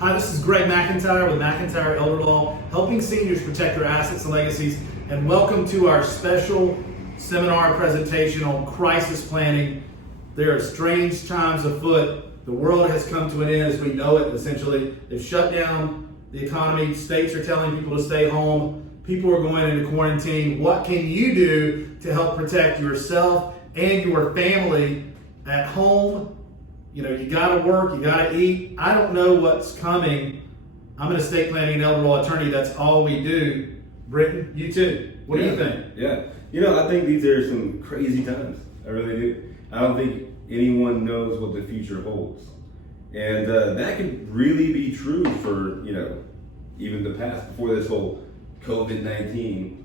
Hi, this is Greg McIntyre with McIntyre Elder Law, helping seniors protect their assets and legacies. And welcome to our special seminar presentation on crisis planning. There are strange times afoot. The world has come to an end as we know it, essentially. They've shut down the economy. States are telling people to stay home. People are going into quarantine. What can you do to help protect yourself and your family at home? You know, you gotta work, you gotta eat. I don't know what's coming. I'm an estate planning and elder law attorney. That's all we do. Britton, you too. What do you think? Yeah. You know, I think these are some crazy times. I really do. I don't think anyone knows what the future holds. And that could really be true for, you know, even the past, before this whole COVID-19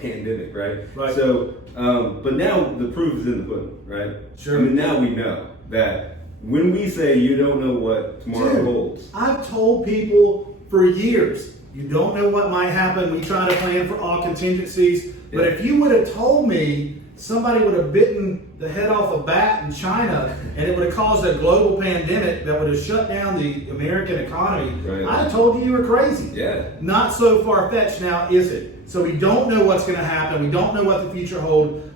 pandemic, right? Right. So, but now the proof is in the pudding, right? Sure. I mean, now we know that when we say you don't know what tomorrow holds. I've told people for years, you don't know what might happen. We try to plan for all contingencies. But if you would have told me somebody would have bitten the head off a bat in China and it would have caused a global pandemic that would have shut down the American economy, Right. I'd have told you you were crazy. Yeah. Not so far-fetched now, is it? So we don't know what's going to happen. We don't know what the future holds.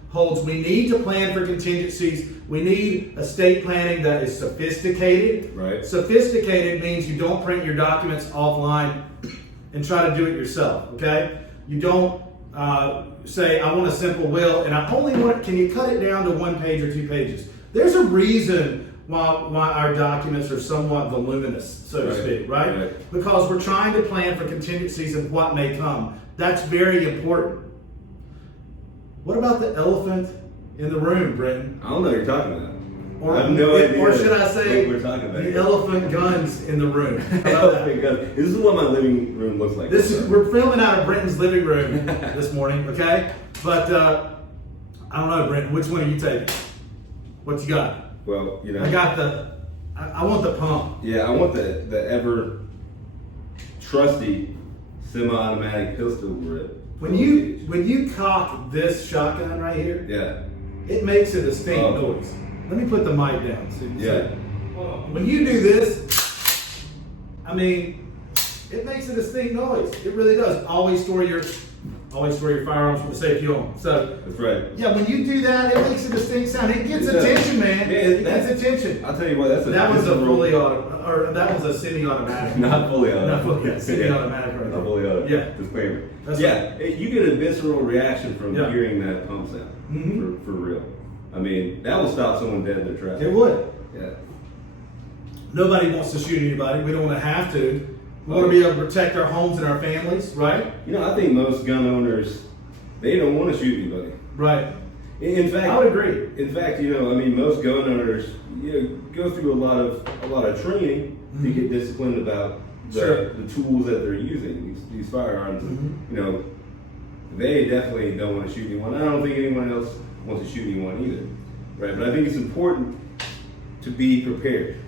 We need to plan for contingencies. We need estate planning that is sophisticated. Right. Sophisticated means you don't print your documents offline and try to do it yourself, okay? You don't say, I want a simple will, and I only want, can you cut it down to 1 page or 2 pages? There's a reason why our documents are somewhat voluminous, so to speak, right? Because we're trying to plan for contingencies of what may come. That's very important. What about the elephant in the room, Britton? I don't know what you're talking about. Or, I have no idea or should I say, what we're talking about the here. elephant guns in the room? How about that? This is what my living room looks like. We're filming out of Britton's living room this morning, okay? But I don't know, Britton, which one are you taking? What you got? Well, you know, I got I want the pump. Yeah, I want the ever trusty semi-automatic pistol grip. When you cock this shotgun right here, Yeah. it makes a distinct noise. Let me put the mic down. So you can see. When you do this, I mean, it makes a distinct noise. It really does. Always store your firearms for the safety home. So That's right. yeah, when you do that, it makes a distinct sound. It gets attention, man. It gets attention. I'll tell you what, That was a fully auto, or that was a semi-automatic. Not fully auto. Not fully, yeah, semi-automatic right Not there. fully auto. Yeah. Disclaimer. That's You get a visceral reaction from Yeah. hearing that pump sound. Mhm. For real. I mean, that will stop someone dead in their tracks. It would. Yeah. Nobody wants to shoot anybody. We don't want to have to. We want to be able to protect our homes and our families, right? You know, I think most gun owners, they don't want to shoot anybody. Right. In fact, I would agree. In fact, you know, I mean, most gun owners, you know, go through a lot of training to get disciplined about the tools that they're using, these firearms. You know, they definitely don't want to shoot anyone. I don't think anyone else wants to shoot anyone either, right? But I think it's important to be prepared.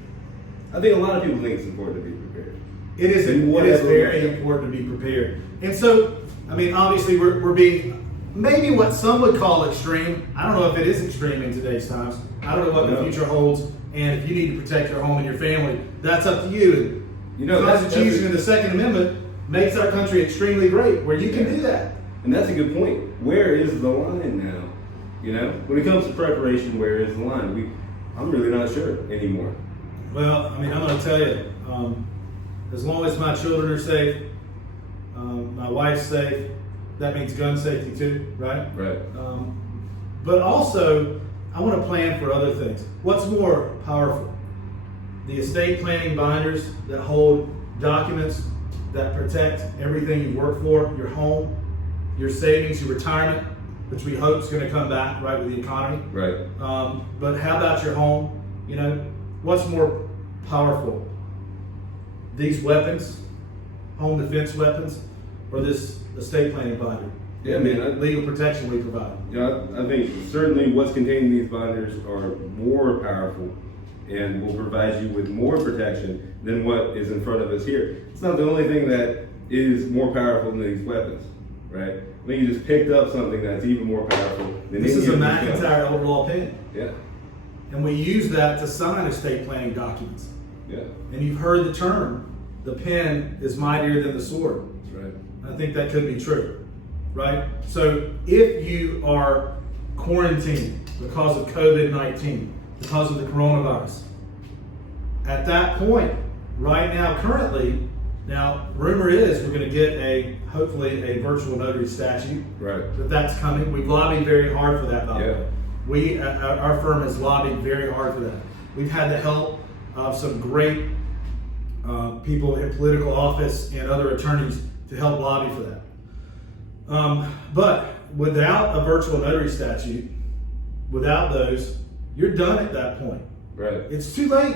I think a lot of people think it's important to be prepared. It is very important to be prepared. And so, I mean, obviously we're being maybe what some would call extreme. I don't know if it is extreme in today's times. I don't know what the future holds. And if you need to protect your home and your family, that's up to you. You know, the Constitution and the Second Amendment makes our country extremely great, where you can do that. And that's a good point. Where is the line now? You know, when it comes to preparation, where is the line? I'm really not sure anymore. Well, I mean, I'm going to tell you, as long as my children are safe, my wife's safe, that means gun safety too, right? Right. But also, I want to plan for other things. What's more powerful? The estate planning binders that hold documents that protect everything you work for, your home, your savings, your retirement, which we hope is going to come back, right, with the economy. Right. But how about your home? You know, what's more powerful? These weapons, home defense weapons, or this estate planning binder? Yeah, I mean, legal protection we provide. Yeah, I think certainly what's contained in these binders are more powerful and will provide you with more protection than what is in front of us here. It's not the only thing that is more powerful than these weapons, right? I think you just picked up something that's even more powerful than this any is a of these McIntyre elder law pen. Yeah. And we use that to sign estate planning documents. Yeah. And you've heard the term the pen is mightier than the sword. That's right. I think that could be true, right? So if you are quarantined because of COVID-19, because of the coronavirus, at that point, right now, currently, now rumor is we're going to get hopefully a virtual notary statute. Right. That's coming. We've lobbied very hard for that, by the Yeah. way. Our firm has lobbied very hard for that. We've had the help of some great people in political office and other attorneys to help lobby for that. But without a virtual notary statute, without those, you're done at that point. Right. It's too late.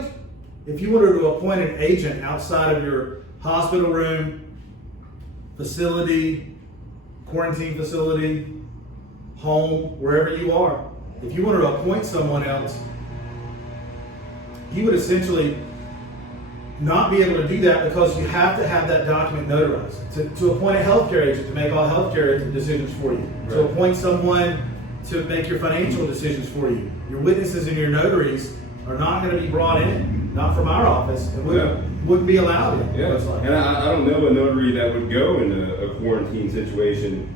If you wanted to appoint an agent outside of your hospital room, facility, quarantine facility, home, wherever you are, if you wanted to appoint someone else, you would essentially not be able to do that because you have to have that document notarized. To appoint a healthcare agent to make all healthcare decisions for you. Right. To appoint someone to make your financial decisions for you. Your witnesses and your notaries are not going to be brought in, not from our office, and wouldn't be allowed in. Yeah, and I don't know a notary that would go in a quarantine situation,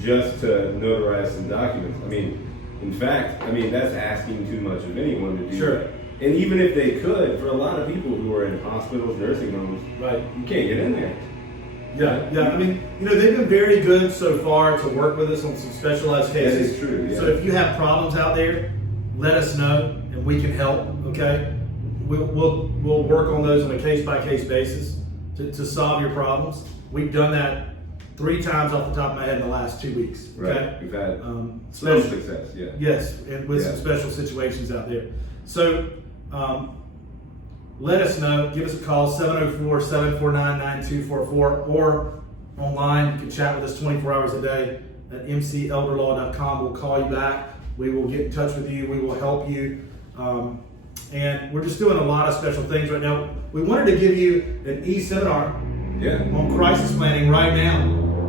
just to notarize some documents. I mean, in fact, that's asking too much of anyone to do Sure. that. And even if they could, for a lot of people who are in hospitals, nursing homes, Right. you can't get in there. Yeah. They've been very good so far to work with us on some specialized cases. That is true, yeah. So if you have problems out there, let us know and we can help. Okay, we'll work on those on a case-by-case basis to solve your problems. We've done that 3 times off the top of my head in the last 2 weeks. Okay? Right. We've had some special success, yeah. Yes, and with some special situations out there. So let us know. Give us a call, 704-749-9244, or online. You can chat with us 24 hours a day at mcelderlaw.com. We'll call you back. We will get in touch with you. We will help you. And we're just doing a lot of special things right now. We wanted to give you an eSeminar on crisis planning right now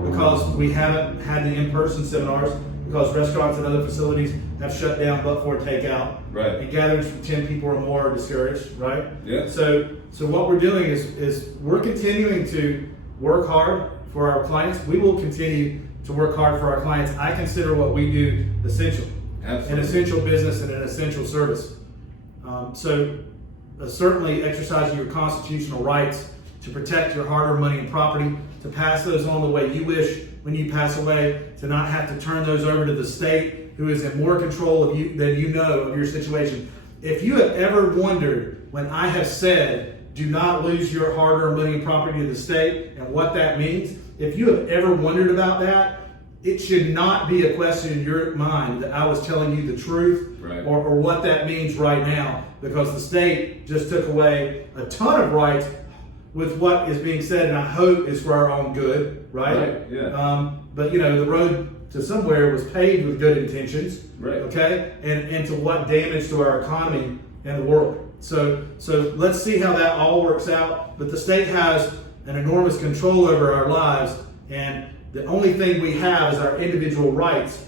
because we haven't had the in-person seminars because restaurants and other facilities have shut down but for takeout. Right. And gatherings from 10 people or more are discouraged, right? Yeah. So what we're doing is we're continuing to work hard for our clients. We will continue to work hard for our clients. I consider what we do essential. Absolutely. An essential business and an essential service. Certainly exercising your constitutional rights to protect your hard-earned money and property, to pass those on the way you wish when you pass away, to not have to turn those over to the state who is in more control of you than you know of your situation. If you have ever wondered when I have said, do not lose your hard-earned money and property to the state and what that means, if you have ever wondered about that, it should not be a question in your mind that I was telling you the truth or what that means right now, because the state just took away a ton of rights with what is being said, and I hope is for our own good, right? Yeah. But the road to somewhere was paved with good intentions, right? Okay, and to what damage to our economy and the world. So let's see how that all works out. But the state has an enormous control over our lives, and the only thing we have is our individual rights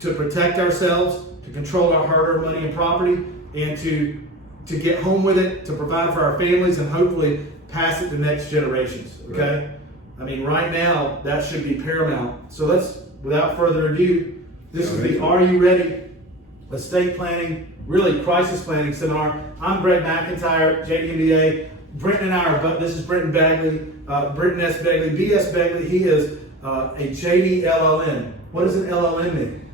to protect ourselves, to control our hard-earned money and property, and to get home with it, to provide for our families, and hopefully pass it to next generations. Okay? Right. Right now, that should be paramount. So let's, without further ado, this is the Are You Ready? Estate Planning, really crisis planning seminar. I'm Greg McIntyre, JDMBA. Brenton and I are, this is Brenton Bagley, Brenton S. Bagley, B.S. Bagley. He is a JD LLM. What does an LLM mean?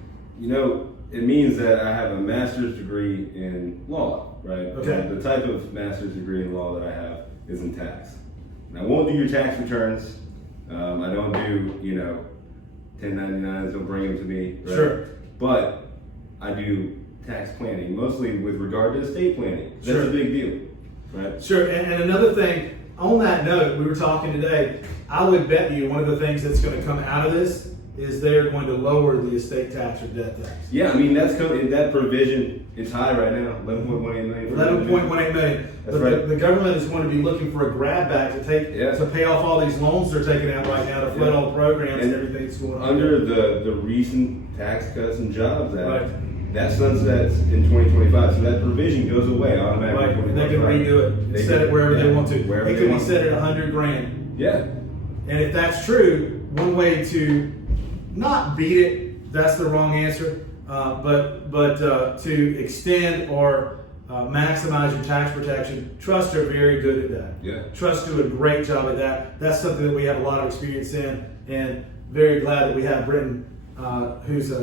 It means that I have a master's degree in law, right? Okay. And the type of master's degree in law that I have is in tax. And I won't do your tax returns. I don't do, 1099s, don't bring them to me. Right? Sure. But I do tax planning, mostly with regard to estate planning. That's Sure. a big deal, right? Sure, and another thing, on that note, we were talking today, I would bet you one of the things that's going to come out of this is they're going to lower the estate tax or death tax. Yeah, that's coming. That provision is high right now, 11.18 million. 11.18 million. That's but right. the government is going to be looking for a grab back to pay off all these loans they're taking out right now to flood all the programs and everything that's going on. Under the recent Tax Cuts and Jobs Act, that sunsets in 2025, so that provision goes away automatically. Right, and they can redo it and set it wherever they want to. Wherever It they could be want. set at $100,000. Yeah. And if that's true, one way to not beat it, that's the wrong answer, but to extend or maximize your tax protection, trusts are very good at that. Yeah. Trusts do a great job at that. That's something that we have a lot of experience in, and very glad that we have Britton, who's has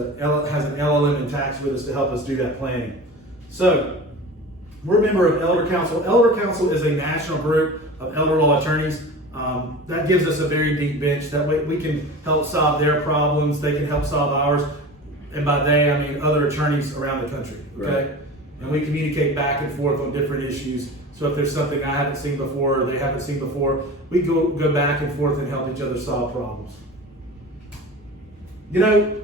an LLM in tax with us to help us do that planning. So, we're a member of Elder Council. Elder Council is a national group of elder law attorneys. That gives us a very deep bench. That way we can help solve their problems. They can help solve ours. And by they, I mean other attorneys around the country. Okay? Right. And we communicate back and forth on different issues. So if there's something I haven't seen before or they haven't seen before, we go back and forth and help each other solve problems. You know,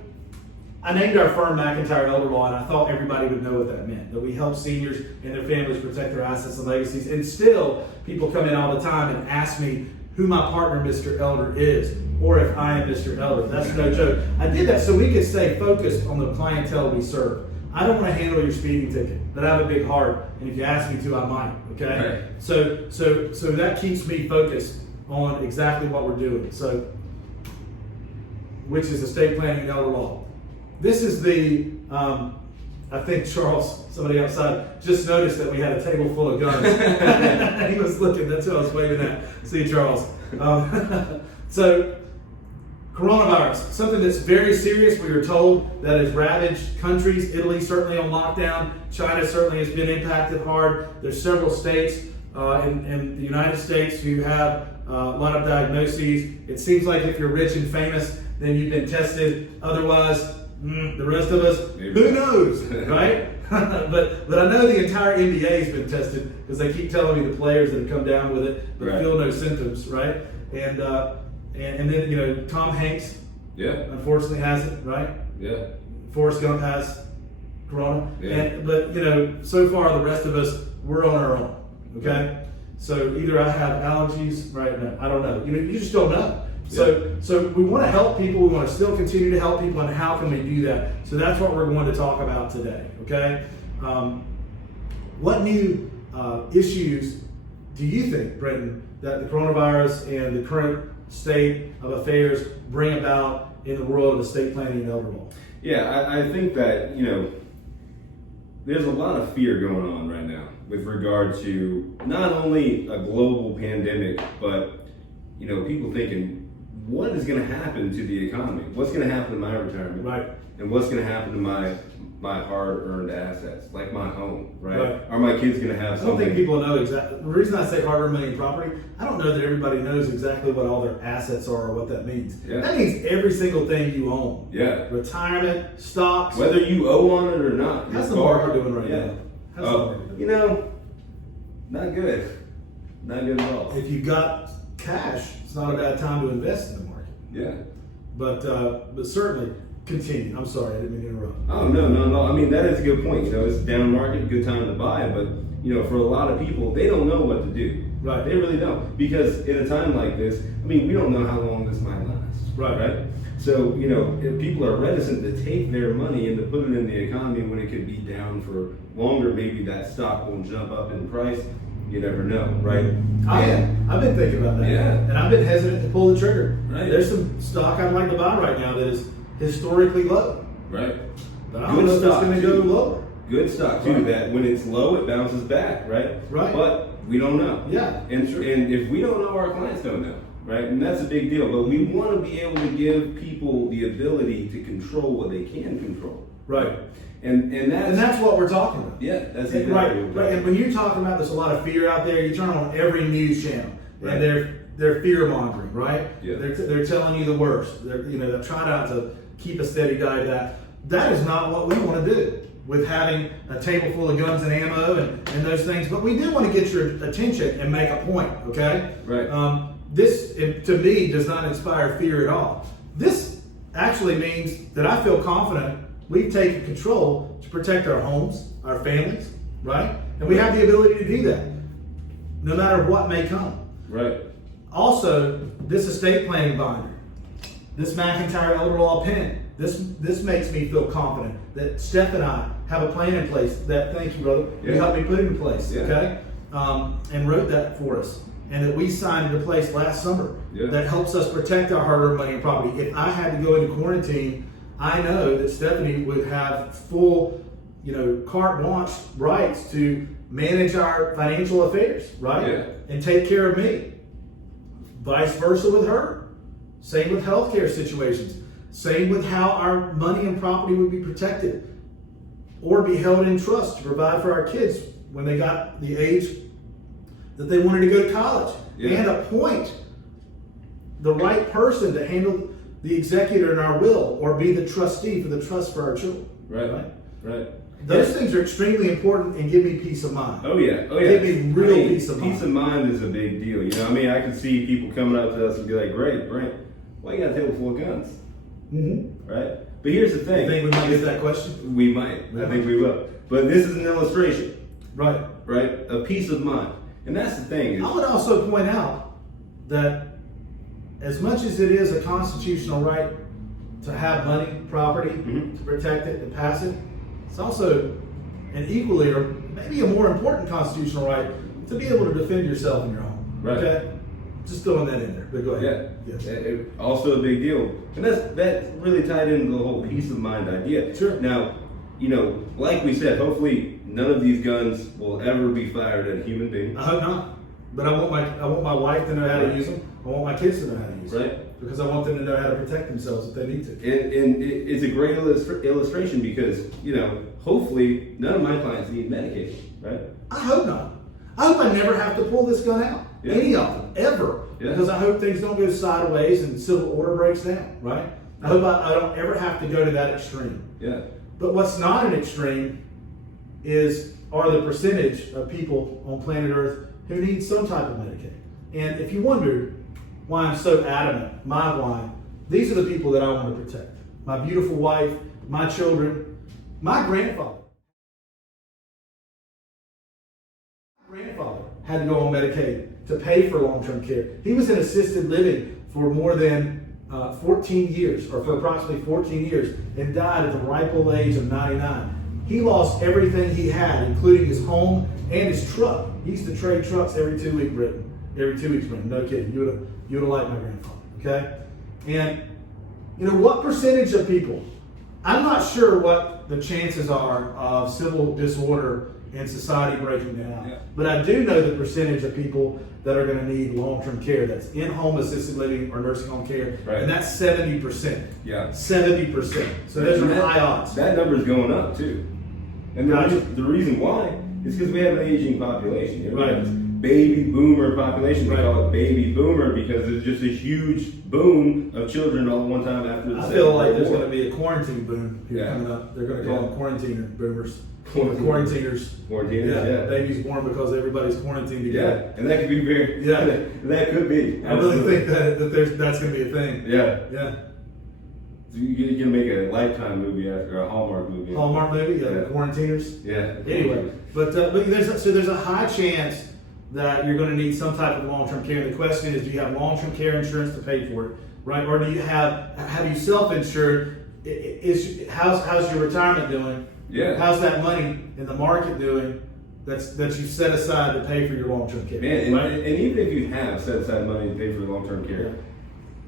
I named our firm McIntyre Elder Law, and I thought everybody would know what that meant. That we help seniors and their families protect their assets and legacies. And still, people come in all the time and ask me who my partner, Mr. Elder, is, or if I am Mr. Elder. That's no joke. I did that so we could stay focused on the clientele we serve. I don't want to handle your speeding ticket, but I have a big heart, and if you ask me to, I might. Okay. Right. So that keeps me focused on exactly what we're doing. So, which is estate planning and elder law. This is the. I think Charles, somebody outside, just noticed that we had a table full of guns. He was looking. That's who I was waving at. See, Charles. So. Coronavirus, something that's very serious. We were told that has ravaged countries. Italy certainly on lockdown. China certainly has been impacted hard. There's several states in the United States who have a lot of diagnoses. It seems like if you're rich and famous, then you've been tested. Otherwise, the rest of us, who knows, right? but I know the entire NBA has been tested because they keep telling me the players that have come down with it but feel no symptoms, right? And then, you know, Tom Hanks, unfortunately has it, right? Yeah. Forrest Gump has corona. Yeah. But, you know, so far the rest of us, we're on our own, okay? So either I have allergies, right? No, I don't know. You know, you just don't know. So we want to help people. We want to still continue to help people, and how can we do that? So that's what we're going to talk about today, okay? What new issues do you think, Britton, that the coronavirus and the current state of affairs bring about in the world of estate planning and elder law? Yeah, I think that, you know, there's a lot of fear going on right now with regard to not only a global pandemic, but, you know, people thinking, what is going to happen to the economy? What's going to happen to my retirement? Right. And what's going to happen to my hard-earned assets, like my home, right? Right. Are my kids going to have I don't something? think people know exactly. The reason I say hard-earned money and property, I don't know that everybody knows exactly what all their assets are or what that means. Yeah. That means every single thing you own. Yeah. Retirement, stocks. Whether you owe on it or not. How's the your car- market doing right now? How's the market doing? You know, not good. Not good at all. If you got cash, it's not a bad time to invest in the market. Yeah. But certainly continue. I'm sorry, I didn't mean to interrupt. Oh, no. I mean, that is a good point. You know, it's down market, good time to buy. But, you know, for a lot of people, they don't know what to do. Right. They really don't. Because in a time like this, I mean, we don't know how long this might last. Right. So, you know, if people are reticent to take their money and to put it in the economy when it could be down for longer. Maybe that stock won't jump up in price. You never know, right? I've been thinking about that. Yeah. And I've been hesitant to pull the trigger. Right. There's some stock I'd like to buy right now that is historically low. Right. But I don't know if it's going to go lower. Good stock too. Right. That when it's low, it bounces back, right? Right. But we don't know. Yeah. And if we don't know, our clients don't know, right? And that's a big deal. But we want to be able to give people the ability to control what they can control. Right. And that's what we're talking about. Yeah, that's exactly right. And when you're talking about, there's a lot of fear out there. You turn on every news channel, and they're fear mongering, right? Yeah. They're telling you the worst. They're trying not to keep a steady diet. That is not what we want to do with having a table full of guns and ammo and those things. But we do want to get your attention and make a point, okay? Right. This, to me, does not inspire fear at all. This actually means that I feel confident we've taken control to protect our homes, our families, right? And we have the ability to do that, no matter what may come. Right. Also, this estate planning binder, this McIntyre Elder Law pen, this makes me feel confident that Steph and I have a plan in place that, thank you, brother, you helped me put in place, okay? And wrote that for us. And that we signed into place last summer that helps us protect our hard-earned money and property. If I had to go into quarantine, I know that Stephanie would have full, carte blanche rights to manage our financial affairs, right? Yeah. And take care of me. Vice versa with her. Same with healthcare situations. Same with how our money and property would be protected or be held in trust to provide for our kids when they got the age that they wanted to go to college. And appoint the right person to handle the executor in our will or be the trustee for the trust for our children. Right. Those things are extremely important and give me peace of mind. Oh yeah. Give me real peace of mind. Peace of mind is a big deal. I can see people coming up to us and be like, "Great, Brent, why you got a table full of guns?" Right? But here's the thing. You think we might get that question? We might. I think we will. But this is an illustration. Right. A peace of mind. And that's the thing. I would also point out that as much as it is a constitutional right to have money, property, to protect it and pass it, it's also an equally or maybe a more important constitutional right to be able to defend yourself in your home. Right. Okay? Just throwing that in there. But go ahead. Yes. Also a big deal. And that's really tied into the whole peace of mind idea. Sure. Now, like we said, hopefully none of these guns will ever be fired at a human being. I hope not. But I want my wife to know how to use them. I want my kids to know how to use them. Right. Because I want them to know how to protect themselves if they need to. And it's a great illustration because, hopefully none of my clients need medication, right? I hope not. I hope I never have to pull this gun out. Any of them, ever. Because I hope things don't go sideways and civil order breaks down, right? I hope I don't ever have to go to that extreme. Yeah. But what's not an extreme are the percentage of people on planet Earth who need some type of Medicaid. And if you wondered why I'm so adamant, these are the people that I want to protect. My beautiful wife, my children, my grandfather. My grandfather had to go on Medicaid to pay for long-term care. He was in assisted living for more than 14 years, or for approximately 14 years, and died at the ripe old age of 99. He lost everything he had, including his home and his truck. He used to trade trucks every 2 weeks, Britain. No kidding. You would have liked my grandfather, okay? And what percentage of people, I'm not sure what the chances are of civil disorder and society breaking down, but I do know the percentage of people that are going to need long-term care that's in-home assisted living or nursing home care, and that's 70%. Yeah. 70%. So those are high odds. That number is going up too. And the reason why is because we have an aging population. We have this baby boomer population. We call it baby boomer because it's just a huge boom of children all at one time after the I feel like there's going to be a quarantine boom coming up. They're going to call them quarantine boomers. Quarantiners. Babies born because everybody's quarantined together. And that could be very. That could be. I really think that that's going to be a thing. Yeah. So you can make a Lifetime movie or a Hallmark movie. Quarantiners. Yeah. Anyway, but there's a high chance that you're going to need some type of long-term care. And the question is, do you have long-term care insurance to pay for it, right? Or do you have you self-insured? How's your retirement doing? Yeah. How's that money in the market doing that you set aside to pay for your long-term care? And even if you have set aside money to pay for long-term care,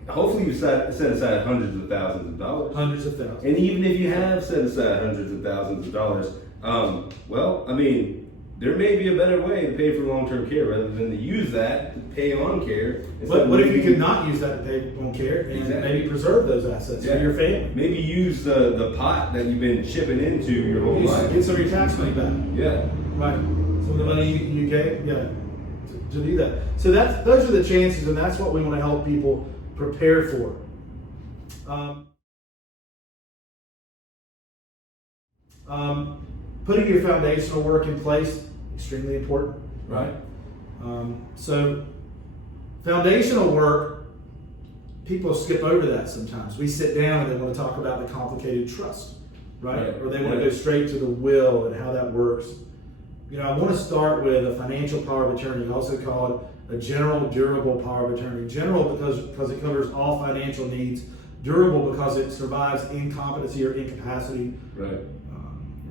hopefully you set aside hundreds of thousands of dollars. Hundreds of thousands. And even if you have set aside hundreds of thousands of dollars, there may be a better way to pay for long-term care rather than to use that to pay on care. What if you could not use that to pay on care and maybe preserve those assets for your family? Maybe use the pot that you've been chipping into your whole life. Get some of your tax money back. Yeah. Right. Some of the money you gave, to do that. So those are the chances, and that's what we want to help people prepare for. Putting your foundational work in place, extremely important, right? So foundational work, people skip over that sometimes. We sit down and they want to talk about the complicated trust, right? Or they want to go straight to the will and how that works. I want to start with a financial power of attorney, also called a general durable power of attorney. General because it covers all financial needs. Durable because it survives incompetency or incapacity.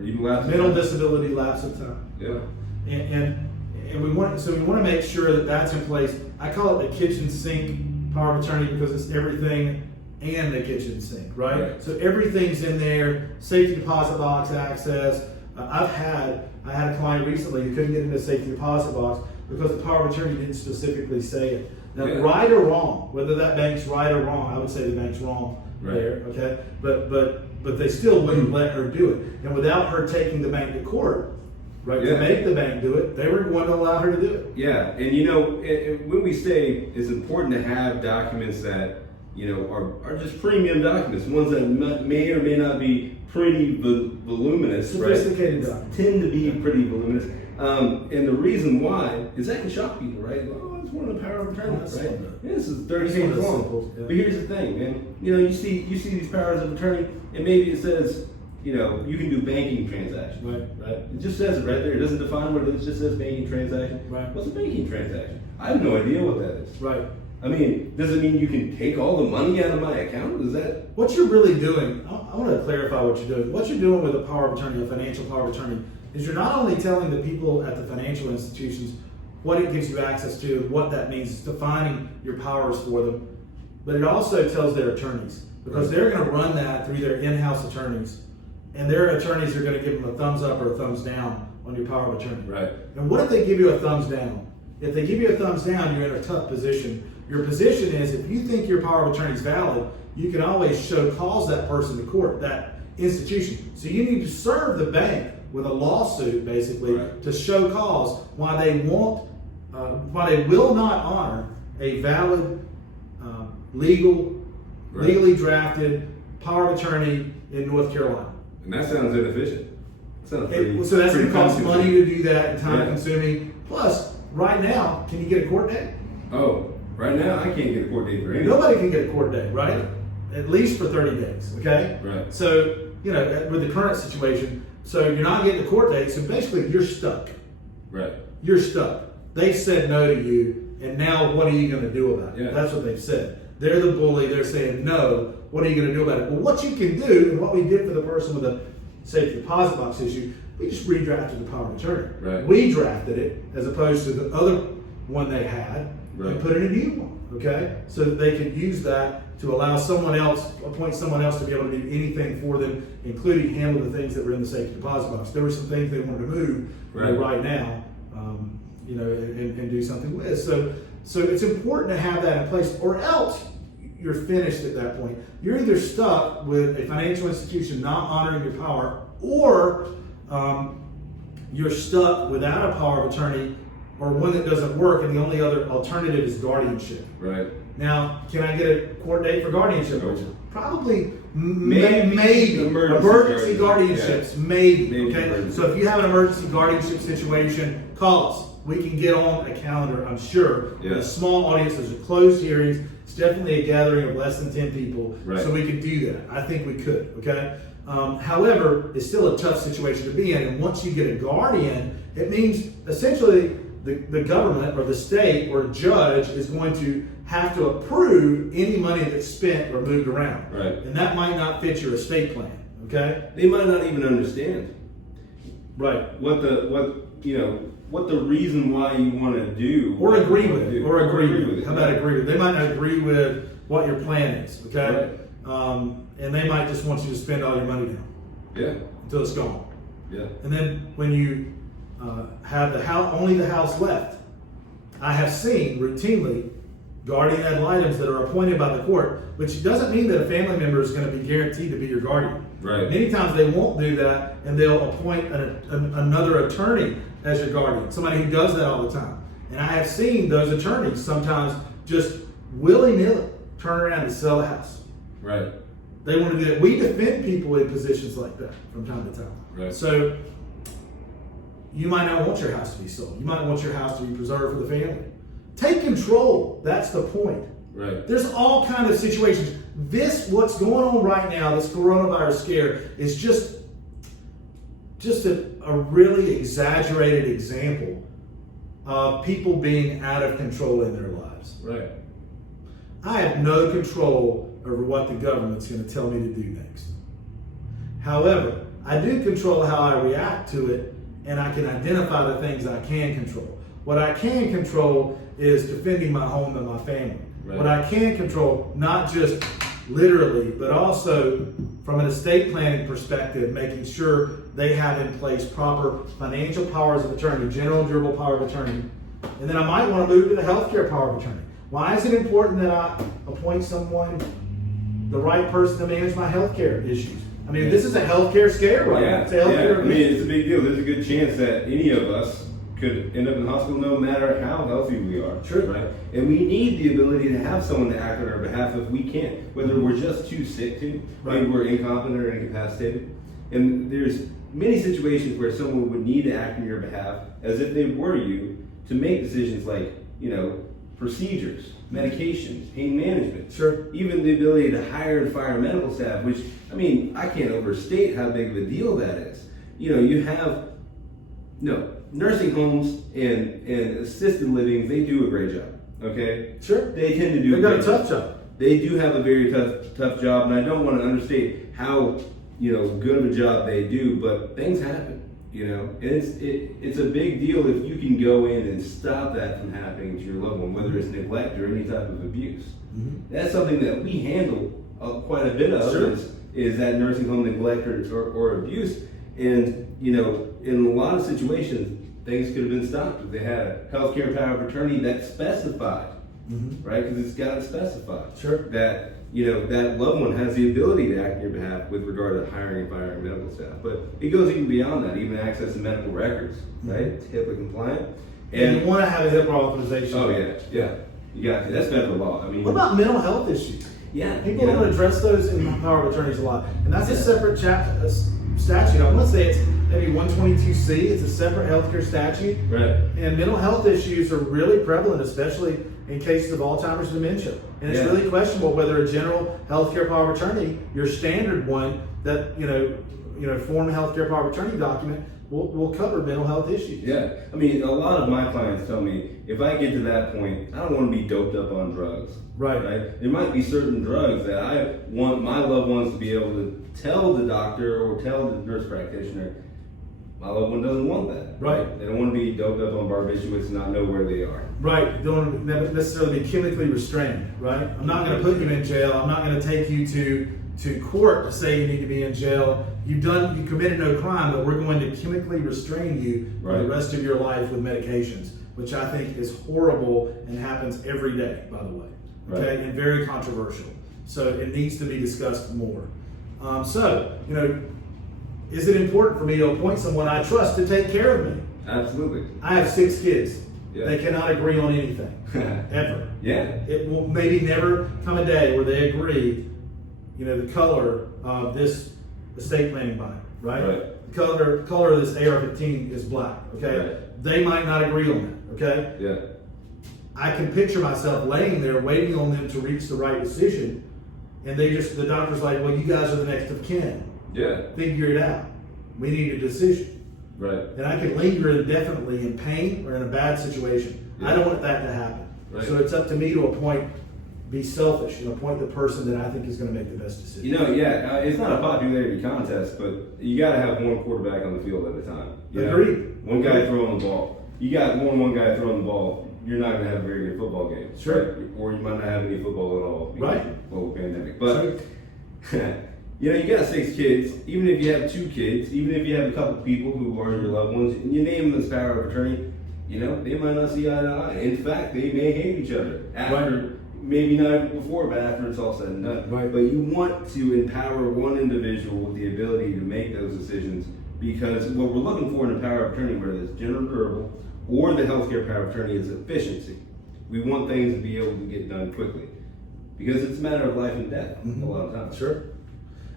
Or even lapse of mental time. disability, lapse of time. Yeah. And we want to make sure that that's in place. I call it the kitchen sink power of attorney because it's everything and the kitchen sink, right? So everything's in there. Safety deposit box access. I had a client recently who couldn't get into the safety deposit box because the power of attorney didn't specifically say it. Now, right or wrong, whether that bank's right or wrong, I would say the bank's wrong there, okay? But they still wouldn't let her do it. And without her taking the bank to court, right, to make the bank do it, they were going to allow her to do it. Yeah, and you know, when we say it's important to have documents that, you know, are just premium documents, ones that may or may not be pretty voluminous, Sophisticated right? documents. Tend to be pretty voluminous. And the reason why is that can shock people, right? Oh, it's one of the power of attorney, right? Yeah, this is 30 pages long. But here's the thing, man. You know, you see these powers of attorney, and maybe it says, you know, you can do banking transactions. Right. It just says it right there. It doesn't define what it is. It just says banking transaction. Right. What's a banking transaction? I have no idea what that is. Right. I mean, does it mean you can take all the money out of my account? Is that what you're really doing? I want to clarify what you're doing. What you're doing with a power of attorney, a financial power of attorney, is you're not only telling the people at the financial institutions what it gives you access to and what that means, it's defining your powers for them, but it also tells their attorneys because they're going to run that through their in-house attorneys. And their attorneys are going to give them a thumbs up or a thumbs down on your power of attorney. Right. And what if they give you a thumbs down? If they give you a thumbs down, you're in a tough position. Your position is if you think your power of attorney is valid, you can always show cause that person to court, that institution. So you need to serve the bank with a lawsuit, basically, to show cause why they will not honor a valid, legally drafted power of attorney in North Carolina. And that sounds inefficient. So that's going to cost money to do that and time consuming. Plus, right now, can you get a court date? Oh, right now I can't get a court date for anything. Nobody can get a court date, right? At least for 30 days, okay? Right. So, you know, with the current situation, so you're not getting a court date, so basically you're stuck. Right. You're stuck. They said no to you, and now what are you going to do about it? That's what they've said. They're the bully. They're saying no. What are you going to do about it? Well, what you can do, and what we did for the person with the safety deposit box issue, we just redrafted the power of attorney. Right. We drafted it as opposed to the other one they had and put in a new one, okay? So that they could use that to allow someone else, appoint someone else to be able to do anything for them, including handle the things that were in the safety deposit box. There were some things they wanted to move right now, you know, and do something with. So it's important to have that in place, or else you're finished at that point. You're either stuck with a financial institution not honoring your power, or you're stuck without a power of attorney or one that doesn't work, and the only other alternative is guardianship. Right. Now, can I get a court date for guardianship? Probably, maybe emergency guardianships, maybe. Okay. Emergency. So if you have an emergency guardianship situation, call us. We can get on a calendar, I'm sure. With a small audience, there's a closed hearings. It's definitely a gathering of less than 10 people, so we could do that. I think we could. Okay. However, it's still a tough situation to be in, and once you get a guardian, it means essentially the government or the state or judge is going to have to approve any money that's spent or moved around. Right. And that might not fit your estate plan. Okay? They might not even understand. Right. What the reason why you want to do. Or agree with it. Or agree with it. How about agree with it? They might not agree with what your plan is. Okay? Right. And they might just want you to spend all your money now. Yeah. Until it's gone. Yeah. And then when you have only the house left, I have seen routinely guardian ad litem that are appointed by the court, which doesn't mean that a family member is going to be guaranteed to be your guardian. Right. Many times they won't do that, and they'll appoint another attorney as your guardian, somebody who does that all the time. And I have seen those attorneys sometimes just willy-nilly turn around and sell the house. Right. They want to do that. We defend people in positions like that from time to time. Right. So you might not want your house to be sold. You might want your house to be preserved for the family. Take control. That's the point. Right. There's all kinds of situations. What's going on right now, this coronavirus scare, is just a really exaggerated example of people being out of control in their lives. Right. I have no control over what the government's going to tell me to do next. However, I do control how I react to it, and I can identify the things I can control. What I can control is defending my home and my family. Right. What I can control, not just literally, but also from an estate planning perspective, making sure they have in place proper financial powers of attorney, general and durable power of attorney. And then I might want to move to the healthcare power of attorney. Why is it important that I appoint someone, the right person to manage my healthcare issues? I mean, this is a healthcare scare, right? Yeah, It's a healthcare I mean, it's a big deal. There's a good chance that any of us could end up in the hospital no matter how healthy we are. Sure. Right? And we need the ability to have someone to act on our behalf if we can't, whether we're just too sick to, Right. maybe we're incompetent or incapacitated. And there's many situations where someone would need to act on your behalf as if they were you to make decisions like, procedures, medications, pain management. Sure. Even the ability to hire and fire medical staff, which, I mean, I can't overstate how big of a deal that is. You have, nursing homes and assisted living, they do a great job, okay? Sure. They tend to do They've got a great tough job. They do have a very tough job, and I don't want to understate how, good of a job they do, but things happen. And it's a big deal if you can go in and stop that from happening to your loved one, whether it's neglect or any type of abuse. Mm-hmm. That's something that we handle quite a bit of. Sure. Is that nursing home neglect or abuse. And in a lot of situations, things could have been stopped if they had a healthcare power of attorney that specified, right? Because it's got to specify that that loved one has the ability to act on your behalf with regard to hiring and firing medical staff. But it goes even beyond that, even access to medical records, right? It's HIPAA compliant. And you want to have a HIPAA authorization. Oh yeah, you got to. That's federal law. I mean, What about mental health issues? Yeah, People don't address those in power of attorneys a lot. And that's a separate statute. I'm going to say it's maybe 122C. It's a separate healthcare statute. Right. And mental health issues are really prevalent, especially in cases of Alzheimer's and dementia. And it's really questionable whether a general healthcare power of attorney, your standard one that, form a healthcare power of attorney document will cover mental health issues. Yeah. I mean, a lot of my clients tell me, if I get to that point, I don't want to be doped up on drugs. Right. There might be certain drugs that I want my loved ones to be able to tell the doctor or tell the nurse practitioner, my loved one doesn't want that. Right. They don't want to be doped up on barbiturates and not know where they are. Right. They don't necessarily be chemically restrained, right? I'm not going to put you in jail. I'm not going to take you to court to say you need to be in jail. You committed no crime, but we're going to chemically restrain you for the rest of your life with medications, which I think is horrible and happens every day, by the way. Okay, and very controversial. So it needs to be discussed more. Is it important for me to appoint someone I trust to take care of me? Absolutely. I have 6 kids. Yeah. They cannot agree on anything, ever. Yeah. It will maybe never come a day where they agree, the color of this estate planning binder, right? The color of this AR-15 is black, okay? Right. They might not agree on that, okay? Yeah. I can picture myself laying there waiting on them to reach the right decision, and the doctor's like, well, you guys are the next of kin. Yeah. Figure it out. We need a decision. Right. And I can linger indefinitely in pain or in a bad situation. Yeah. I don't want that to happen. Right. So it's up to me to be selfish and appoint the person that I think is going to make the best decision. It's not a popularity contest, but you got to have one quarterback on the field at a time. Agreed. One guy throwing the ball. You got one guy throwing the ball, you're not going to have a very good football game. Sure. Right? Or you might not have any football at all. Right. Global pandemic. But, you got 6 kids. Even if you have 2 kids, even if you have a couple people who are your loved ones, and you name them as power of attorney, they might not see eye to eye. In fact, they may hate each other after, maybe not before, but after it's all said and done. Right. But you want to empower one individual with the ability to make those decisions, because what we're looking for in a power of attorney, whether it's general durable or the healthcare power of attorney, is efficiency. We want things to be able to get done quickly, because it's a matter of life and death a lot of times. Sure.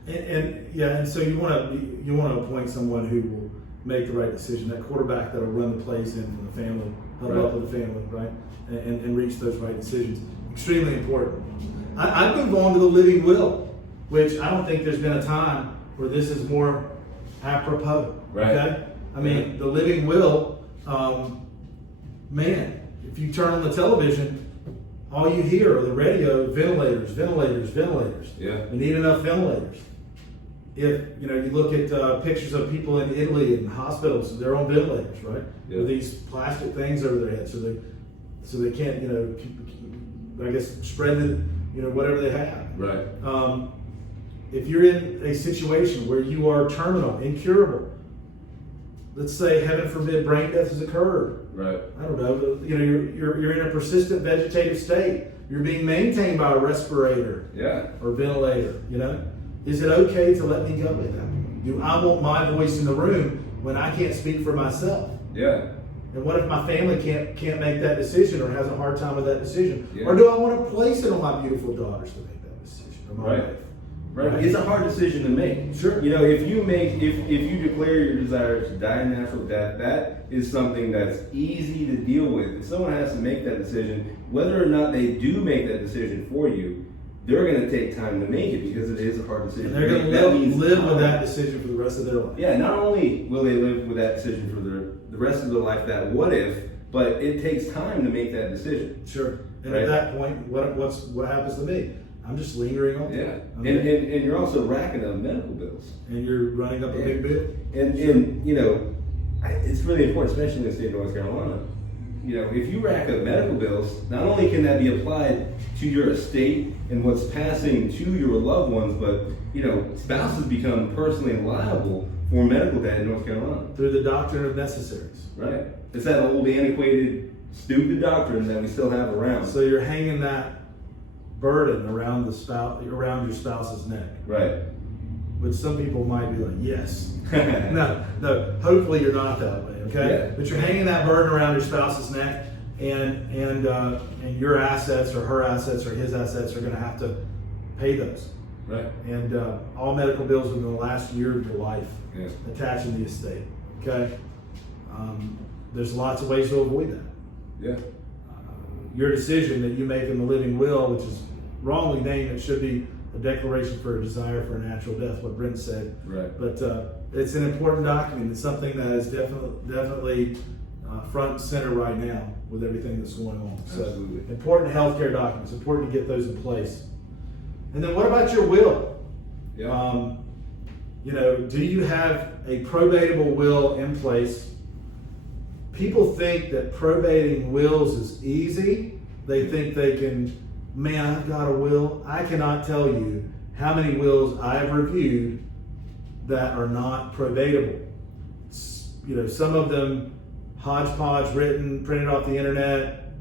And so you want to appoint someone who will make the right decision, that quarterback that'll run the plays in for the family, help up with the family, right? And reach those right decisions. Extremely important. I've moved on to the living will, which I don't think there's been a time where this is more apropos. Right. Okay? I mean, the living will, if you turn on the television, all you hear or the radio, ventilators. Yeah. We need enough ventilators. if you look at pictures of people in Italy in hospitals, they're on ventilators, right? Yeah. With these plastic things over their heads, so they can't I guess spread whatever they have. Right. If you're in a situation where you are terminal, incurable, let's say heaven forbid brain death has occurred. Right. I don't know. You're in a persistent vegetative state. You're being maintained by a respirator. Yeah. Or ventilator. Is it okay to let me go at that point? Do I want my voice in the room when I can't speak for myself? Yeah. And what if my family can't make that decision or has a hard time with that decision? Yeah. Or do I want to place it on my beautiful daughters to make that decision? Or my Right. wife? Right. It's a hard decision to make. Sure. If you declare your desire to die a natural death, that is something that's easy to deal with. If someone has to make that decision, whether or not they do make that decision for you, they're going to take time to make it because it is a hard decision. And they're going to live with that decision for the rest of their life. Yeah, not only will they live with that decision for the rest of their life, that what if, but it takes time to make that decision. Sure. And Right. at that point, what happens to me? I'm just lingering on. Yeah. Okay. And you're also racking up medical bills. And you're running up a big bill. And it's really important, especially in the state of North Carolina. If you rack up medical bills, not only can that be applied to your estate and what's passing to your loved ones, but spouses become personally liable for medical debt in North Carolina. Through the doctrine of necessaries. Right. It's that old, antiquated, stupid doctrine that we still have around. So you're hanging that burden around around your spouse's neck. Right. Which some people might be like, yes. No. Hopefully you're not that way, okay? Yeah. But you're hanging that burden around your spouse's neck, and your assets or her assets or his assets are going to have to pay those. Right. and all medical bills within the last year of your life Yeah. attaching the estate. Okay, there's lots of ways to avoid that. Yeah. Your decision that you make in the living will, which is wrongly named, it should be a declaration for a desire for a natural death, what Brent said. Right. But it's an important document. It's something that is definitely front and center right now with everything that's going on. Absolutely. So important healthcare documents, important to get those in place. And then what about your will? Yeah. Do you have a probatable will in place? People think that probating wills is easy. They think they can, man, I've got a will. I cannot tell you how many wills I've reviewed that are not probatable. Some of them hodgepodge written, printed off the internet,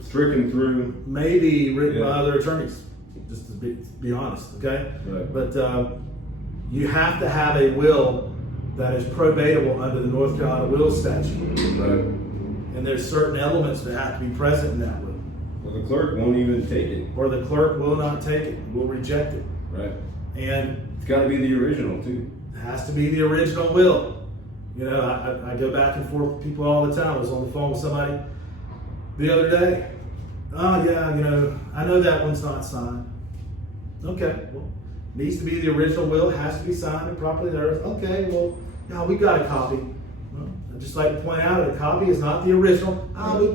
Stricken through. maybe written by Yeah. other attorneys, just to be honest, okay? Right. But you have to have a will that is probatable under the North Carolina will statute. Right. And there's certain elements that have to be present in that will. Well, the clerk won't even take it. Or the clerk will not take it, will reject it. Right. And It's got to be the original too. it has to be the original will. I go back and forth with people all the time. I was on the phone with somebody the other day. Oh yeah, I know that one's not signed. Okay, well, needs to be the original will, it has to be signed and properly there. Okay, well, no, we've got a copy. Well, I'd just like to point out that a copy is not the original,